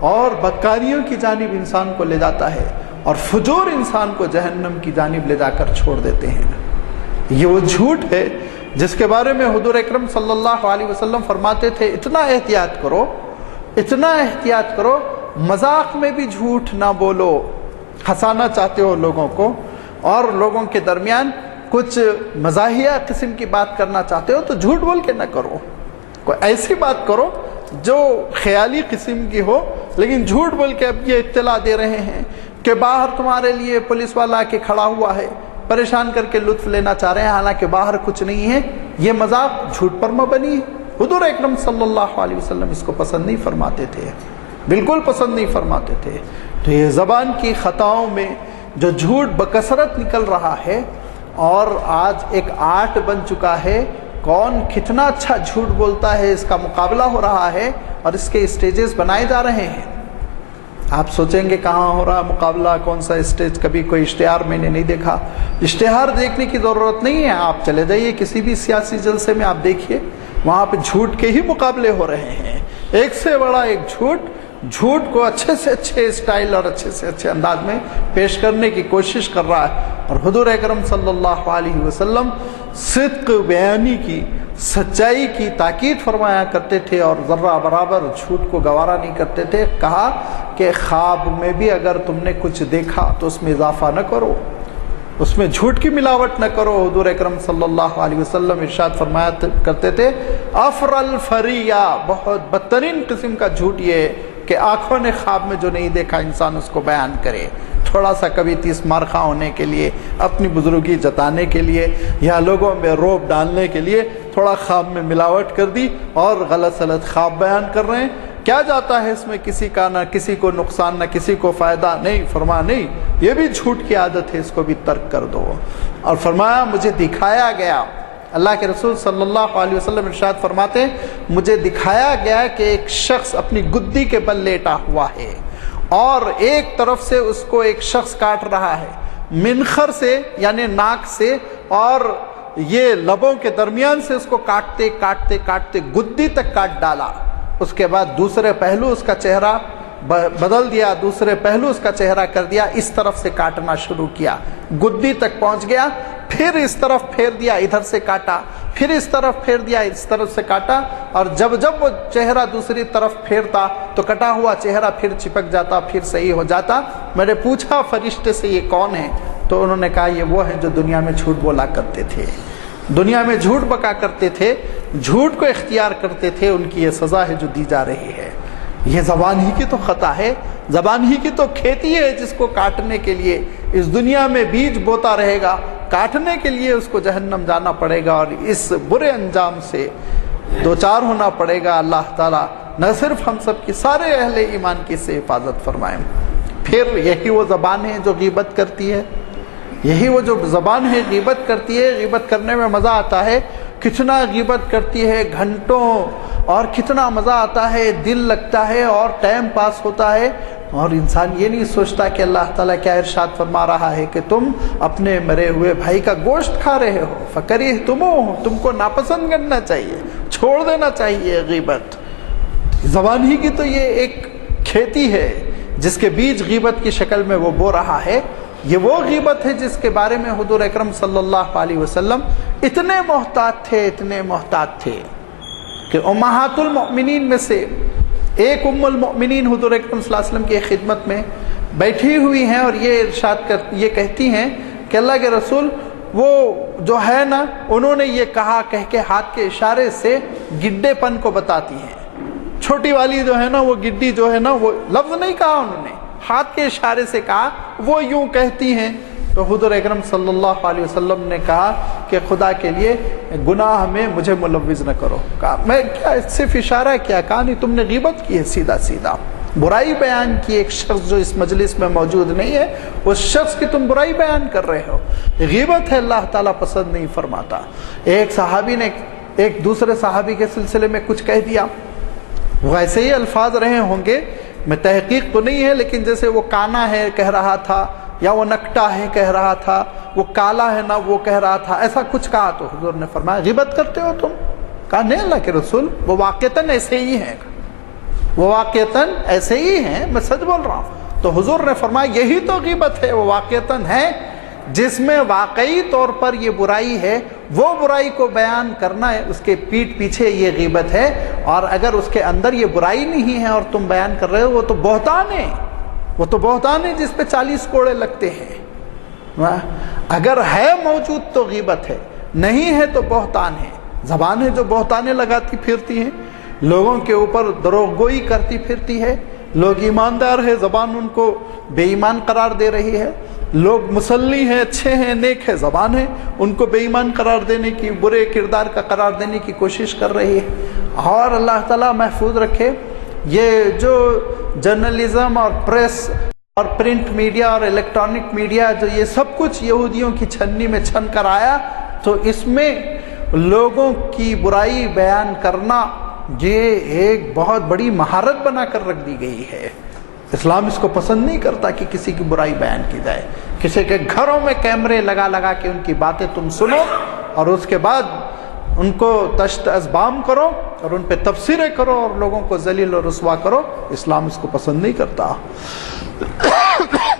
اور بدکاریوں کی جانب انسان کو لے جاتا ہے، اور فجور انسان کو جہنم کی جانب لے جا کر چھوڑ دیتے ہیں. یہ وہ جھوٹ ہے جس کے بارے میں حضور اکرم صلی اللہ علیہ وسلم فرماتے تھے اتنا احتیاط کرو، اتنا احتیاط کرو، مذاق میں بھی جھوٹ نہ بولو. ہنسانا چاہتے ہو لوگوں کو اور لوگوں کے درمیان کچھ مزاحیہ قسم کی بات کرنا چاہتے ہو تو جھوٹ بول کے نہ کرو. کوئی ایسی بات کرو جو خیالی قسم کی ہو، لیکن جھوٹ بول کے اب یہ اطلاع دے رہے ہیں کہ باہر تمہارے لیے پولیس والا کے کھڑا ہوا ہے، پریشان کر کے لطف لینا چاہ رہے ہیں، حالانکہ باہر کچھ نہیں ہے. یہ مذاق جھوٹ پر مبنی ہے. حضور اکرم صلی اللہ علیہ وسلم اس کو پسند نہیں فرماتے تھے، بالکل پسند نہیں فرماتے تھے. تو یہ زبان کی خطاؤں میں جو جھوٹ بکثرت نکل رہا ہے اور آج ایک آرٹ بن چکا ہے، کون کتنا اچھا جھوٹ بولتا ہے اس کا مقابلہ ہو رہا ہے اور اس کے اسٹیجز بنائے جا رہے ہیں. آپ سوچیں گے کہاں ہو رہا مقابلہ، کون سا اسٹیج؟ کبھی کوئی اشتہار میں نے نہیں دیکھا. اشتہار دیکھنے کی ضرورت نہیں ہے، آپ چلے جائیے کسی بھی سیاسی جلسے میں، آپ دیکھیے وہاں پہ جھوٹ کے ہی مقابلے ہو رہے ہیں. ایک سے بڑا ایک جھوٹ کو اچھے سے اچھے اسٹائل اور اچھے سے اچھے انداز میں پیش کرنے کی کوشش کر رہا ہے. اور حضور اکرم صلی اللہ علیہ وسلم صدق بیانی کی، سچائی کی تاکید فرمایا کرتے تھے اور ذرہ برابر جھوٹ کو گوارا نہیں کرتے تھے. کہا کہ خواب میں بھی اگر تم نے کچھ دیکھا تو اس میں اضافہ نہ کرو، اس میں جھوٹ کی ملاوٹ نہ کرو. حضور اکرم صلی اللہ علیہ وسلم ارشاد فرمایا کرتے تھے افر الفریہ، بہت بدترین قسم کا جھوٹ یہ ہے کہ آنکھوں نے خواب میں جو نہیں دیکھا انسان اس کو بیان کرے. تھوڑا سا کبھی 30 مارخواں ہونے کے لیے، اپنی بزرگی جتانے کے لیے یا لوگوں میں روب ڈالنے کے لیے تھوڑا خواب میں ملاوٹ کر دی اور غلط سلط خواب بیان کر رہے ہیں. کیا جاتا ہے اس میں کسی کا نہ کسی کو نقصان نہ کسی کو فائدہ. نہیں، فرمایا نہیں، یہ بھی جھوٹ کی عادت ہے، اس کو بھی ترک کر دو. اور فرمایا مجھے دکھایا گیا، اللہ کے رسول صلی اللہ علیہ وسلم ارشاد فرماتے ہیں مجھے دکھایا گیا کہ ایک شخص اپنی گدی کے بل لیٹا ہوا ہے اور ایک طرف سے اس کو ایک شخص کاٹ رہا ہے، منخر سے یعنی ناک سے اور یہ لبوں کے درمیان سے اس کو کاٹتے کاٹتے کاٹتے گدی تک کاٹ ڈالا. اس کے بعد دوسرے پہلو اس کا چہرہ بدل دیا، دوسرے پہلو اس کا چہرہ کر دیا، اس طرف سے کاٹنا شروع کیا، گدی تک پہنچ گیا، پھر اس طرف پھیر دیا، ادھر سے کاٹا، پھر اس طرف پھیر دیا، اس طرف سے کاٹا. اور جب وہ چہرہ دوسری طرف پھیرتا تو کٹا ہوا چہرہ پھر چپک جاتا، پھر صحیح ہو جاتا. میں نے پوچھا فرشتے سے یہ کون ہے؟ تو انہوں نے کہا یہ وہ ہیں جو دنیا میں جھوٹ بولا کرتے تھے، دنیا میں جھوٹ بکا کرتے تھے، جھوٹ کو اختیار کرتے تھے. ان کی یہ سزا ہے جو دی جا رہی ہے. یہ زبان ہی کی تو خطا ہے، زبان ہی کی تو کھیتی ہے جس کو کاٹنے کے لیے اس دنیا میں بیج بوتا رہے گا، کاٹنے کے لیے اس کو جہنم جانا پڑے گا اور اس برے انجام سے دوچار ہونا پڑے گا. اللہ تعالیٰ نہ صرف ہم سب کی، سارے اہل ایمان کی سے حفاظت فرمائیں. پھر یہی وہ زبان ہے جو غیبت کرتی ہے، یہی وہ جو زبان ہے غیبت کرتی ہے. غیبت کرنے میں مزہ آتا ہے، کتنا غیبت کرتی ہے گھنٹوں، اور کتنا مزہ آتا ہے، دل لگتا ہے اور ٹائم پاس ہوتا ہے. اور انسان یہ نہیں سوچتا کہ اللہ تعالیٰ کیا ارشاد فرما رہا ہے کہ تم اپنے مرے ہوئے بھائی کا گوشت کھا رہے ہو، فَكَرِهْتُمُوهُ، تم کو ناپسند کرنا چاہیے، چھوڑ دینا چاہیے غیبت. زبان ہی کی تو یہ ایک کھیتی ہے جس کے بیج غیبت کی شکل میں وہ بو رہا ہے. یہ وہ غیبت ہے جس کے بارے میں حضور اکرم صلی اللہ علیہ وسلم اتنے محتاط تھے، اتنے محتاط تھے کہ امہات المؤمنین میں سے ایک ام المؤمنین حضور اکرم صلی اللہ علیہ وسلم کی خدمت میں بیٹھی ہوئی ہیں اور یہ ارشاد یہ کہتی ہیں کہ اللہ کے رسول وہ جو ہے نا، انہوں نے یہ کہا، کہہ کے ہاتھ کے اشارے سے گڈے پن کو بتاتی ہیں. چھوٹی والی جو ہے نا، وہ گڈی جو ہے نا، وہ لفظ نہیں کہا انہوں نے، ہاتھ کے اشارے سے کہا، وہ یوں کہتی ہیں. تو حضور اکرم صلی اللہ علیہ وسلم نے کہا کہ خدا کے لیے گناہ میں مجھے ملوث نہ کرو. کہا میں کیا صرف اشارہ کیا؟ کہا نہیں، تم نے غیبت کی ہے، سیدھا سیدھا برائی بیان کی. ایک شخص جو اس مجلس میں موجود نہیں ہے، اس شخص کی تم برائی بیان کر رہے ہو. غیبت ہے، اللہ تعالیٰ پسند نہیں فرماتا. ایک صحابی نے ایک دوسرے صحابی کے سلسلے میں کچھ کہہ دیا وہ ایسے ہی الفاظ رہے ہوں گے، میں تحقیق تو نہیں ہے، لیکن جیسے وہ کانا ہے کہہ رہا تھا، یا وہ نکٹا ہے کہہ رہا تھا، وہ کالا ہے نا وہ کہہ رہا تھا، ایسا کچھ کہا تو حضور نے فرمایا غیبت کرتے ہو تم؟ کہا نہیں اللہ کے رسول، وہ واقعتاً ایسے ہی ہیں، وہ واقعتاً ایسے ہی ہیں، میں سچ بول رہا ہوں۔ تو حضور نے فرمایا یہی تو غیبت ہے، وہ واقعتاً ہے جس میں واقعی طور پر یہ برائی ہے، وہ برائی کو بیان کرنا ہے، اس کے پیٹھ پیچھے یہ غیبت ہے، اور اگر اس کے اندر یہ برائی نہیں ہے اور تم بیان کر رہے ہو، وہ تو بہتان ہے، وہ تو بہتان ہے جس پہ 40 کوڑے لگتے ہیں۔ اگر ہے موجود تو غیبت ہے، نہیں ہے تو بہتان ہے۔ زبان ہے جو بہتانے لگاتی پھرتی ہیں، لوگوں کے اوپر دروغ گوئی کرتی پھرتی ہے، لوگ ایماندار ہے زبان ان کو بے ایمان قرار دے رہی ہے، لوگ مسلی ہیں، اچھے ہیں، نیک ہے، زبان ہے ان کو بے ایمان قرار دینے کی، برے کردار کا قرار دینے کی کوشش کر رہی ہے۔ اور اللہ تعالیٰ محفوظ رکھے، یہ جو جرنلزم اور پریس اور پرنٹ میڈیا اور الیکٹرانک میڈیا، جو یہ سب کچھ یہودیوں کی چھنی میں چھن کر آیا، تو اس میں لوگوں کی برائی بیان کرنا یہ ایک بہت بڑی مہارت بنا کر رکھ دی گئی ہے۔ اسلام اس کو پسند نہیں کرتا کہ کسی کی برائی بیان کی جائے، کسی کے گھروں میں کیمرے لگا لگا کے ان کی باتیں تم سنو، اور اس کے بعد ان کو تشت ازبام کرو اور ان پہ تبصرے کرو اور لوگوں کو ذلیل و رسوا کرو۔ اسلام اس کو پسند نہیں کرتا۔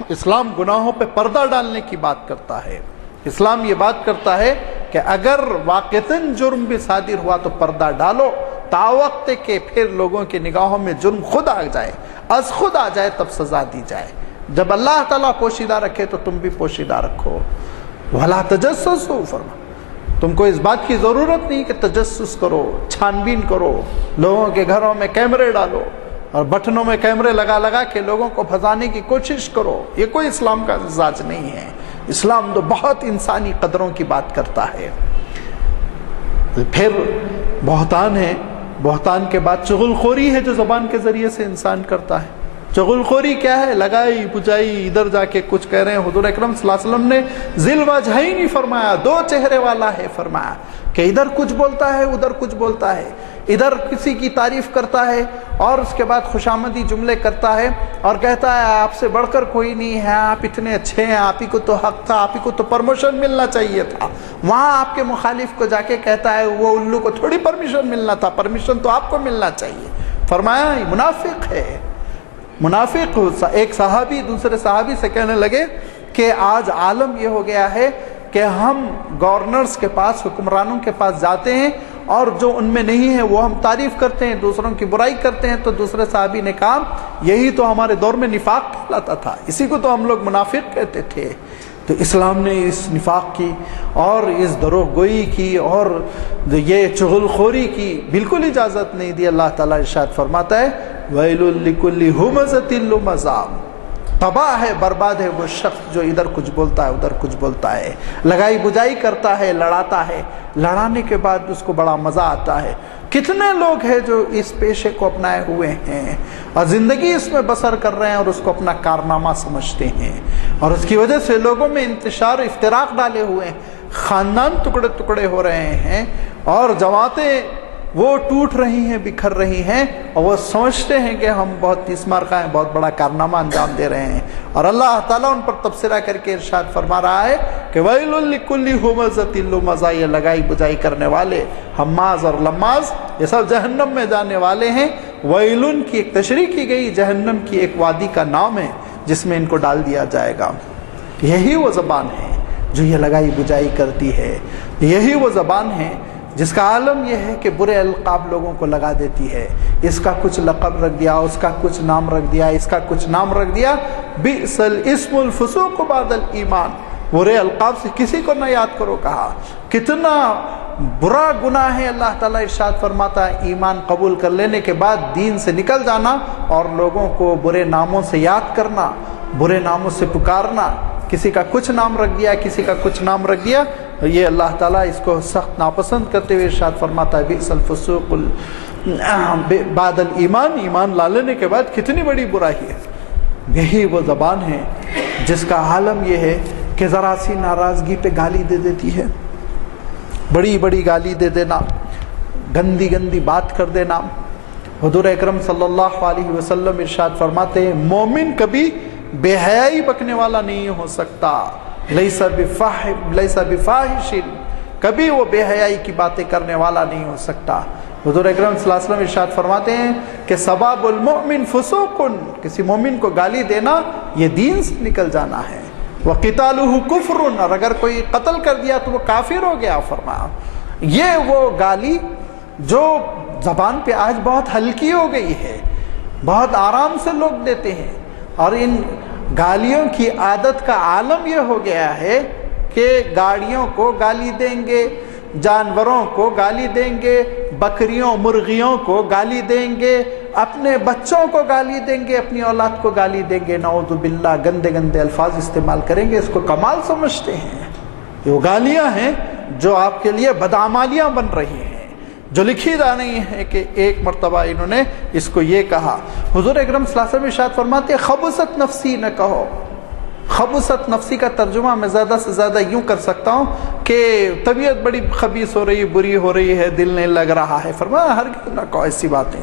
اسلام گناہوں پہ پردہ ڈالنے کی بات کرتا ہے۔ اسلام یہ بات کرتا ہے کہ اگر واقعتاً جرم بھی صادر ہوا تو پردہ ڈالو، تاوقت کہ پھر لوگوں کی نگاہوں میں جرم خود آ جائے، از خود آ جائے، تب سزا دی جائے۔ جب اللہ تعالیٰ پوشیدہ رکھے تو تم بھی پوشیدہ رکھو۔ وَلَا تَجَسَّسُوا، فرما تم کو اس بات کی ضرورت نہیں کہ تجسس کرو، چھان بین کرو، لوگوں کے گھروں میں کیمرے ڈالو اور بٹنوں میں کیمرے لگا لگا کے لوگوں کو پھنسانے کی کوشش کرو۔ یہ کوئی اسلام کا مزاج نہیں ہے۔ اسلام تو بہت انسانی قدروں کی بات کرتا ہے۔ پھر بہتان ہے، بہتان کے بعد چغل خوری ہے جو زبان کے ذریعے سے انسان کرتا ہے۔ چغل خوری کیا ہے؟ لگائی بجائی، ادھر جا کے کچھ کہہ رہے ہیں۔ حضور اکرم صلی اللہ علیہ وسلم نے ذی الوجہین فرمایا، دو چہرے والا ہے، فرمایا کہ ادھر کچھ بولتا ہے ادھر کچھ بولتا ہے، ادھر کسی کی تعریف کرتا ہے اور اس کے بعد خوشامدی جملے کرتا ہے اور کہتا ہے آپ سے بڑھ کر کوئی نہیں ہے، آپ اتنے اچھے ہیں، آپ ہی کو تو حق تھا، آپ ہی کو تو پرموشن ملنا چاہیے تھا۔ وہاں آپ کے مخالف کو جا کے کہتا ہے وہ الو کو تھوڑی پرمیشن ملنا تھا، پرمیشن تو آپ کو ملنا چاہیے۔ فرمایا یہ منافق ہے۔ منافق ایک صحابی دوسرے صحابی سے کہنے لگے کہ آج عالم یہ ہو گیا ہے کہ ہم گورنرز کے پاس، حکمرانوں کے پاس جاتے ہیں اور جو ان میں نہیں ہے وہ ہم تعریف کرتے ہیں، دوسروں کی برائی کرتے ہیں۔ تو دوسرے صحابی نے کہا یہی تو ہمارے دور میں نفاق کہلاتا تھا، اسی کو تو ہم لوگ منافق کہتے تھے۔ تو اسلام نے اس نفاق کی اور اس دروغ گوئی کی اور یہ چغل خوری کی بالکل اجازت نہیں دی۔ اللہ تعالیٰ ارشاد فرماتا ہے وَيْلٌ لِكُلِّ هُمَزَةٍ لُمَزَةٍ، تباہ ہے، برباد ہے وہ شخص جو ادھر کچھ بولتا ہے ادھر کچھ بولتا ہے، لگائی بجائی کرتا ہے، لڑاتا ہے، لڑانے کے بعد اس کو بڑا مزہ آتا ہے۔ کتنے لوگ ہیں جو اس پیشے کو اپنائے ہوئے ہیں اور زندگی اس میں بسر کر رہے ہیں اور اس کو اپنا کارنامہ سمجھتے ہیں، اور اس کی وجہ سے لوگوں میں انتشار افتراق ڈالے ہوئے ہیں، خاندان ٹکڑے ٹکڑے ہو رہے ہیں اور جماعتیں وہ ٹوٹ رہی ہیں، بکھر رہی ہیں، اور وہ سمجھتے ہیں کہ ہم بہت تیس مارکہ ہیں، بہت بڑا کارنامہ انجام دے رہے ہیں۔ اور اللہ تعالیٰ ان پر تبصرہ کر کے ارشاد فرما رہا ہے کہ وَيْلٌ لِكُلِّ هُمَزَةٍ لُمَزَةٍ، یہ لگائی بجائی کرنے والے حماز اور لماز یہ سب جہنم میں جانے والے ہیں۔ وَيْلٌ کی ایک تشریح کی گئی، جہنم کی ایک وادی کا نام ہے جس میں ان کو ڈال دیا جائے گا۔ یہی وہ زبان ہے جو یہ لگائی بجائی کرتی ہے، یہی وہ زبان ہے جس کا عالم یہ ہے کہ برے القاب لوگوں کو لگا دیتی ہے۔ اس کا کچھ لقب رکھ دیا، اس کا کچھ نام رکھ دیا، اس کا کچھ نام رکھ دیا۔ بئس الاسم الفسوق بعد الایمان، برے القاب سے کسی کو نہ یاد کرو کہا۔ کتنا برا گناہ ہے، اللہ تعالیٰ ارشاد فرماتا ہے ایمان قبول کر لینے کے بعد دین سے نکل جانا اور لوگوں کو برے ناموں سے یاد کرنا، برے ناموں سے پکارنا، کسی کا کچھ نام رکھ دیا، کسی کا کچھ نام رکھ دیا۔ یہ اللہ تعالیٰ اس کو سخت ناپسند کرتے ہوئے ارشاد فرماتا ہے بئس الفسوق بعد الایمان، ایمان لا لینے کے بعد کتنی بڑی برائی ہے۔ یہی وہ زبان ہے جس کا عالم یہ ہے کہ ذرا سی ناراضگی پہ گالی دے دیتی ہے، بڑی بڑی گالی دے دینا، گندی گندی بات کر دینا، حضور اکرم صلی اللہ علیہ وسلم ارشاد فرماتے ہیں مومن کبھی بے حیائی بکنے والا نہیں ہو سکتا، لیس بفاحش، کبھی وہ بے حیائی کی باتیں کرنے والا نہیں ہو سکتا۔ حضور اکرم صلی اللہ علیہ وسلم ارشاد فرماتے ہیں کہ سباب المؤمن فسوق، کسی مومن کو گالی دینا یہ دین سے نکل جانا ہے، وقتالہ کفر، اور اگر کوئی قتل کر دیا تو وہ کافر ہو گیا۔ فرمایا یہ وہ گالی جو زبان پہ آج بہت ہلکی ہو گئی ہے، بہت آرام سے لوگ دیتے ہیں، اور ان گالیوں کی عادت کا عالم یہ ہو گیا ہے کہ گاڑیوں کو گالی دیں گے، جانوروں کو گالی دیں گے، بکریوں مرغیوں کو گالی دیں گے، اپنے بچوں کو گالی دیں گے، اپنی اولاد کو گالی دیں گے، نعوذ باللہ گندے گندے الفاظ استعمال کریں گے، اس کو کمال سمجھتے ہیں۔ یہ وہ گالیاں ہیں جو آپ کے لیے بدعمالیاں بن رہی ہیں، جو لکھی جا رہی ہیں کہ ایک مرتبہ انہوں نے اس کو یہ کہا۔ حضور اکرم صلی اللہ علیہ وسلم ارشاد فرماتے ہیں خبثت نفسی نہ کہو۔ خبثت نفسی کا ترجمہ میں زیادہ سے زیادہ یوں کر سکتا ہوں کہ طبیعت بڑی خبیث ہو رہی، بری ہو رہی ہے، دل نہیں لگ رہا ہے، فرمایا ہرگز نہ کہو ایسی باتیں،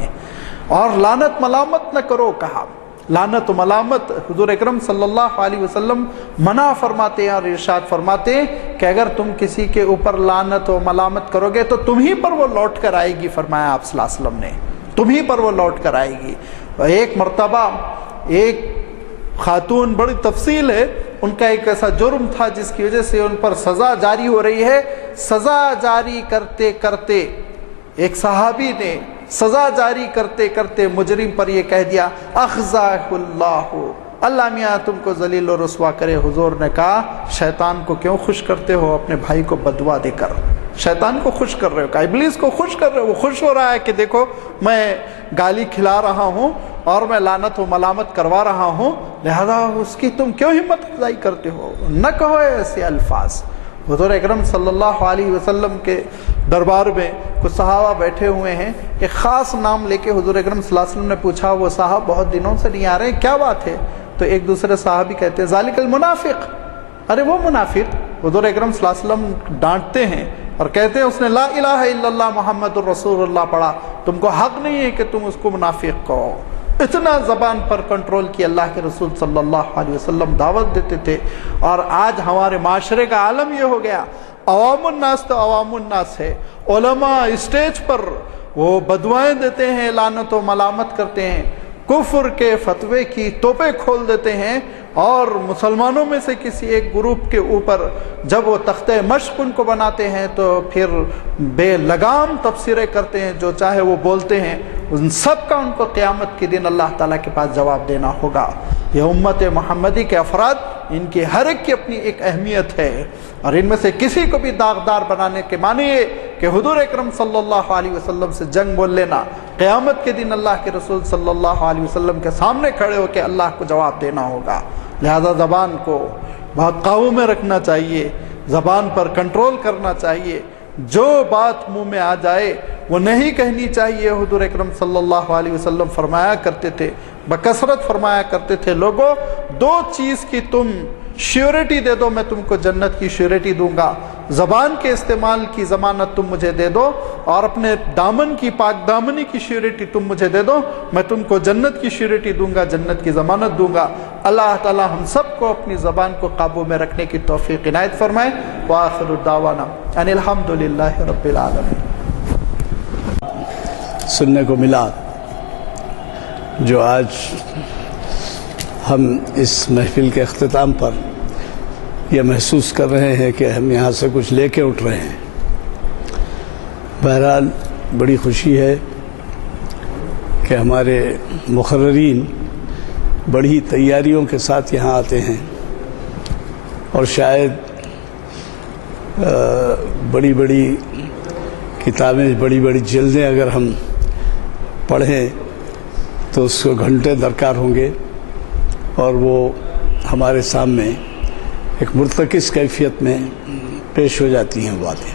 اور لعنت ملامت نہ کرو کہا۔ لعنت و ملامت حضور اکرم صلی اللہ علیہ وسلم منع فرماتے ہیں، اور ارشاد فرماتے ہیں کہ اگر تم کسی کے اوپر لعنت و ملامت کرو گے تو تم ہی پر وہ لوٹ کر آئے گی، فرمایا آپ صلی اللہ علیہ وسلم نے، تم ہی پر وہ لوٹ کر آئے گی۔ ایک مرتبہ ایک خاتون، بڑی تفصیل ہے، ان کا ایک ایسا جرم تھا جس کی وجہ سے ان پر سزا جاری ہو رہی ہے۔ سزا جاری کرتے کرتے ایک صحابی نے سزا جاری کرتے کرتے مجرم پر یہ کہہ دیا اخزاہ اللہ، اللہ میاں تم کو ذلیل و رسوا کرے۔ حضور نے کہا شیطان کو کیوں خوش کرتے ہو اپنے بھائی کو بددعا دے کر؟ شیطان کو خوش کر رہے ہو، کہا ابلیس کو خوش کر رہے ہو، وہ خوش ہو رہا ہے کہ دیکھو میں گالی کھلا رہا ہوں اور میں لعنت و ملامت کروا رہا ہوں، لہذا اس کی تم کیوں ہمت افزائی کرتے ہو؟ نہ کہو ایسے الفاظ۔ حضور اکرم صلی اللہ علیہ وسلم کے دربار میں کچھ صحابہ بیٹھے ہوئے ہیں، ایک خاص نام لے کے حضور اکرم صلی اللہ علیہ وسلم نے پوچھا وہ صاحب بہت دنوں سے نہیں آ رہے، کیا بات ہے؟ تو ایک دوسرے صحابی کہتے ہیں ذالک المنافق، ارے وہ منافق۔ حضور اکرم صلی اللہ علیہ وسلم ڈانٹتے ہیں اور کہتے ہیں اس نے لا الہ الا اللہ محمد الرسول اللہ پڑھا، تم کو حق نہیں ہے کہ تم اس کو منافق کہو۔ اتنا زبان پر کنٹرول کی اللہ کے رسول صلی اللہ علیہ وسلم دعوت دیتے تھے، اور آج ہمارے معاشرے کا عالم یہ ہو گیا، عوام الناس تو عوام الناس ہے، علماء اسٹیج پر وہ بدوائیں دیتے ہیں، لعنت و ملامت کرتے ہیں، کفر کے فتوے کی توپیں کھول دیتے ہیں، اور مسلمانوں میں سے کسی ایک گروپ کے اوپر جب وہ تختہ مشق ان کو بناتے ہیں تو پھر بے لگام تبصرے کرتے ہیں، جو چاہے وہ بولتے ہیں، ان سب کا ان کو قیامت کے دن اللہ تعالیٰ کے پاس جواب دینا ہوگا۔ یہ امت محمدی کے افراد، ان کی ہر ایک کی اپنی ایک اہمیت ہے، اور ان میں سے کسی کو بھی داغدار بنانے کے معنی یہ کہ حضور اکرم صلی اللہ علیہ وسلم سے جنگ بول لینا، قیامت کے دن اللہ کے رسول صلی اللہ علیہ وسلم کے سامنے کھڑے ہو کے اللہ کو جواب دینا ہوگا۔ لہذا زبان کو بہت قابو میں رکھنا چاہیے، زبان پر کنٹرول کرنا چاہیے، جو بات منہ میں آ جائے وہ نہیں کہنی چاہیے۔ حضور اکرم صلی اللہ علیہ وسلم فرمایا کرتے تھے، بکثرت فرمایا کرتے تھے، لوگوں دو چیز کی تم شیورٹی دے دو، میں تم کو جنت کی شیورٹی دوں گا، زبان کے استعمال کی ضمانت تم مجھے دے دو، اور اپنے دامن کی پاک دامنی کی شیورٹی تم مجھے دے دو، میں تم کو جنت کی شیورٹی دوں گا، جنت کی ضمانت دوں گا۔ اللہ تعالی ہم سب کو اپنی زبان کو قابو میں رکھنے کی توفیق عنایت فرمائے۔ وآخر دعوانا ان الحمد للہ رب العالمین۔ سننے کو ملا جو آج ہم اس محفل کے اختتام پر یہ محسوس کر رہے ہیں کہ ہم یہاں سے کچھ لے کے اٹھ رہے ہیں۔ بہرحال بڑی خوشی ہے کہ ہمارے مقررین بڑی تیاریوں کے ساتھ یہاں آتے ہیں، اور شاید بڑی بڑی کتابیں، بڑی بڑی جلدیں اگر ہم پڑھیں تو اس کو گھنٹے درکار ہوں گے، اور وہ ہمارے سامنے ایک مرتکز کیفیت میں پیش ہو جاتی ہیں باتیں۔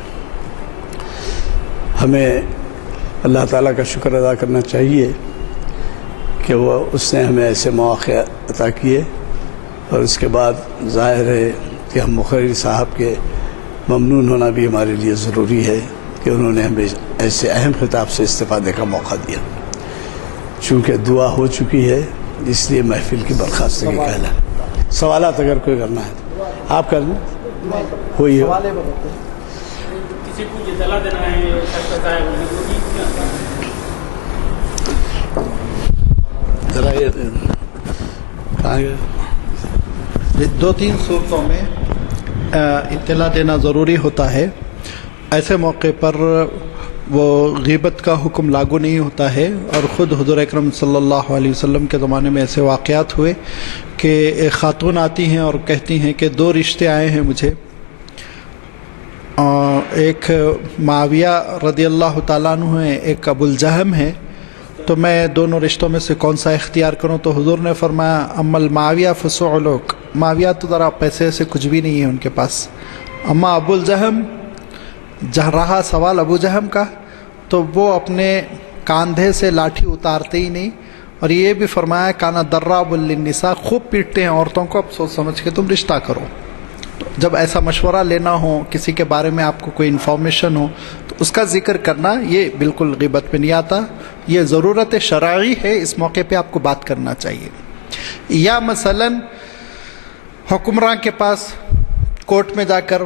ہمیں اللہ تعالیٰ کا شکر ادا کرنا چاہیے کہ وہ اس نے ہمیں ایسے مواقع عطا کیے، اور اس کے بعد ظاہر ہے کہ ہم مقرر صاحب کے ممنون ہونا بھی ہمارے لیے ضروری ہے کہ انہوں نے ہمیں ایسے اہم خطاب سے استفادے کا موقع دیا۔ چونکہ دعا ہو چکی ہے اس لیے محفل کی برخاستگی کا اعلان. سوالات اگر کوئی کرنا ہے تو آپ کر لیں. ہوئی ہو کسی کو اطلاع دینا ہے ذرا یہ کہاں گئے؟ 2-3 صورتوں میں اطلاع دینا ضروری ہوتا ہے. ایسے موقع پر وہ غیبت کا حکم لاگو نہیں ہوتا ہے، اور خود حضور اکرم صلی اللہ علیہ وسلم کے زمانے میں ایسے واقعات ہوئے کہ ایک خاتون آتی ہیں اور کہتی ہیں کہ 2 رشتے آئے ہیں مجھے. ایک معاویہ رضی اللہ تعالیٰ عنہ ہیں، ایک ابو الجہم ہے، تو میں دونوں رشتوں میں سے کون سا اختیار کروں؟ تو حضور نے فرمایا اما المعاویہ فسعلوک، معاویہ تو ذرا پیسے سے کچھ بھی نہیں ہے ان کے پاس، اما ابو الجہم جہاں رہا سوال ابو جہم کا تو وہ اپنے کاندھے سے لاٹھی اتارتے ہی نہیں، اور یہ بھی فرمایا کانا دراب للنساء، خوب پیٹتے ہیں عورتوں کو، اب سوچ سمجھ کے تم رشتہ کرو. جب ایسا مشورہ لینا ہو، کسی کے بارے میں آپ کو کوئی انفارمیشن ہو تو اس کا ذکر کرنا یہ بالکل غیبت میں نہیں آتا، یہ ضرورت شرعی ہے، اس موقع پہ آپ کو بات کرنا چاہیے. یا مثلا حکمراں کے پاس کورٹ میں جا کر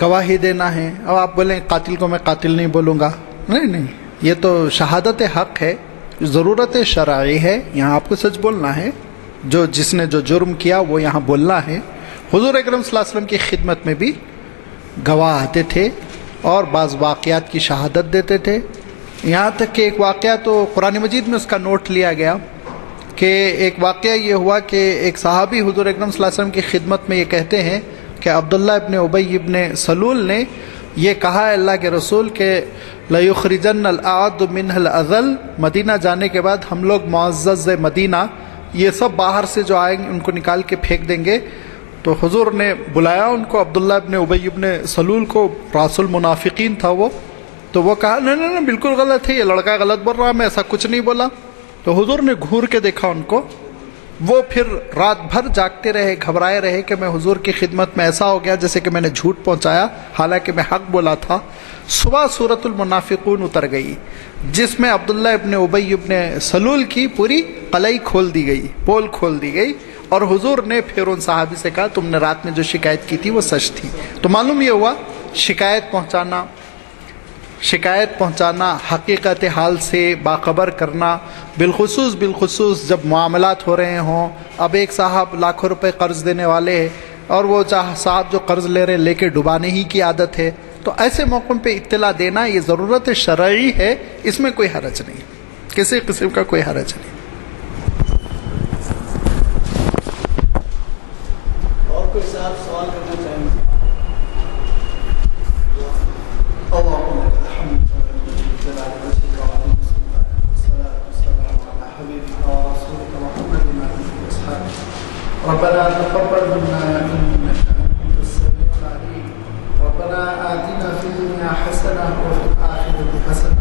گواہی دینا ہے، اب آپ بولیں قاتل کو میں قاتل نہیں بولوں گا، نہیں، یہ تو شہادت حق ہے، ضرورت شرعی ہے، یہاں آپ کو سچ بولنا ہے، جس نے جو جرم کیا وہ یہاں بولنا ہے. حضور اکرم صلی اللہ علیہ وسلم کی خدمت میں بھی گواہ آتے تھے اور بعض واقعات کی شہادت دیتے تھے. یہاں تک کہ ایک واقعہ تو قرآن مجید میں اس کا نوٹ لیا گیا کہ ایک واقعہ یہ ہوا کہ ایک صحابی حضور اکرم صلی اللہ علیہ وسلم کی خدمت میں یہ کہتے ہیں کہ عبداللہ ابن ابی ابن سلول نے یہ کہا ہے اللہ کے رسول کہ لَيُخْرِجَنَّ الْأَعَدُّ مِنْهَا الْأَذَلَ، مدینہ جانے کے بعد ہم لوگ معزز مدینہ یہ سب باہر سے جو آئیں گے ان کو نکال کے پھینک دیں گے. تو حضور نے بلایا ان کو، عبداللہ ابن ابی ابن سلول کو، راس المنافقین تھا وہ، تو وہ کہا نہیں بالکل غلط ہے، یہ لڑکا غلط بول رہا، میں ایسا کچھ نہیں بولا. تو حضور نے گھور کے دیکھا ان کو، وہ پھر رات بھر جاگتے رہے، گھبرائے رہے کہ میں حضور کی خدمت میں ایسا ہو گیا جیسے کہ میں نے جھوٹ پہنچایا حالانکہ میں حق بولا تھا. صبح سورۃ المنافقون اتر گئی جس میں عبداللہ ابن ابی ابن سلول کی پوری قلعی کھول دی گئی، پول کھول دی گئی، اور حضور نے پھر ان صحابی سے کہا تم نے رات میں جو شکایت کی تھی وہ سچ تھی. تو معلوم یہ ہوا شکایت پہنچانا، حقیقت حال سے باخبر کرنا، بالخصوص جب معاملات ہو رہے ہوں. اب ایک صاحب لاکھوں روپے قرض دینے والے ہیں اور وہ صاحب جو قرض لے رہے لے کے ڈبانے ہی کی عادت ہے، تو ایسے موقعوں پہ اطلاع دینا یہ ضرورت شرعی ہے، اس میں کوئی حرج نہیں، کسی قسم کا کوئی حرج نہیں. اور کوئی صاحب سوال کرنا چاہیں گے؟ ربنا تقبل منا انك انت السميع العليم. ربنا آتنا في الدنيا حسنه وفي الاخره حسنه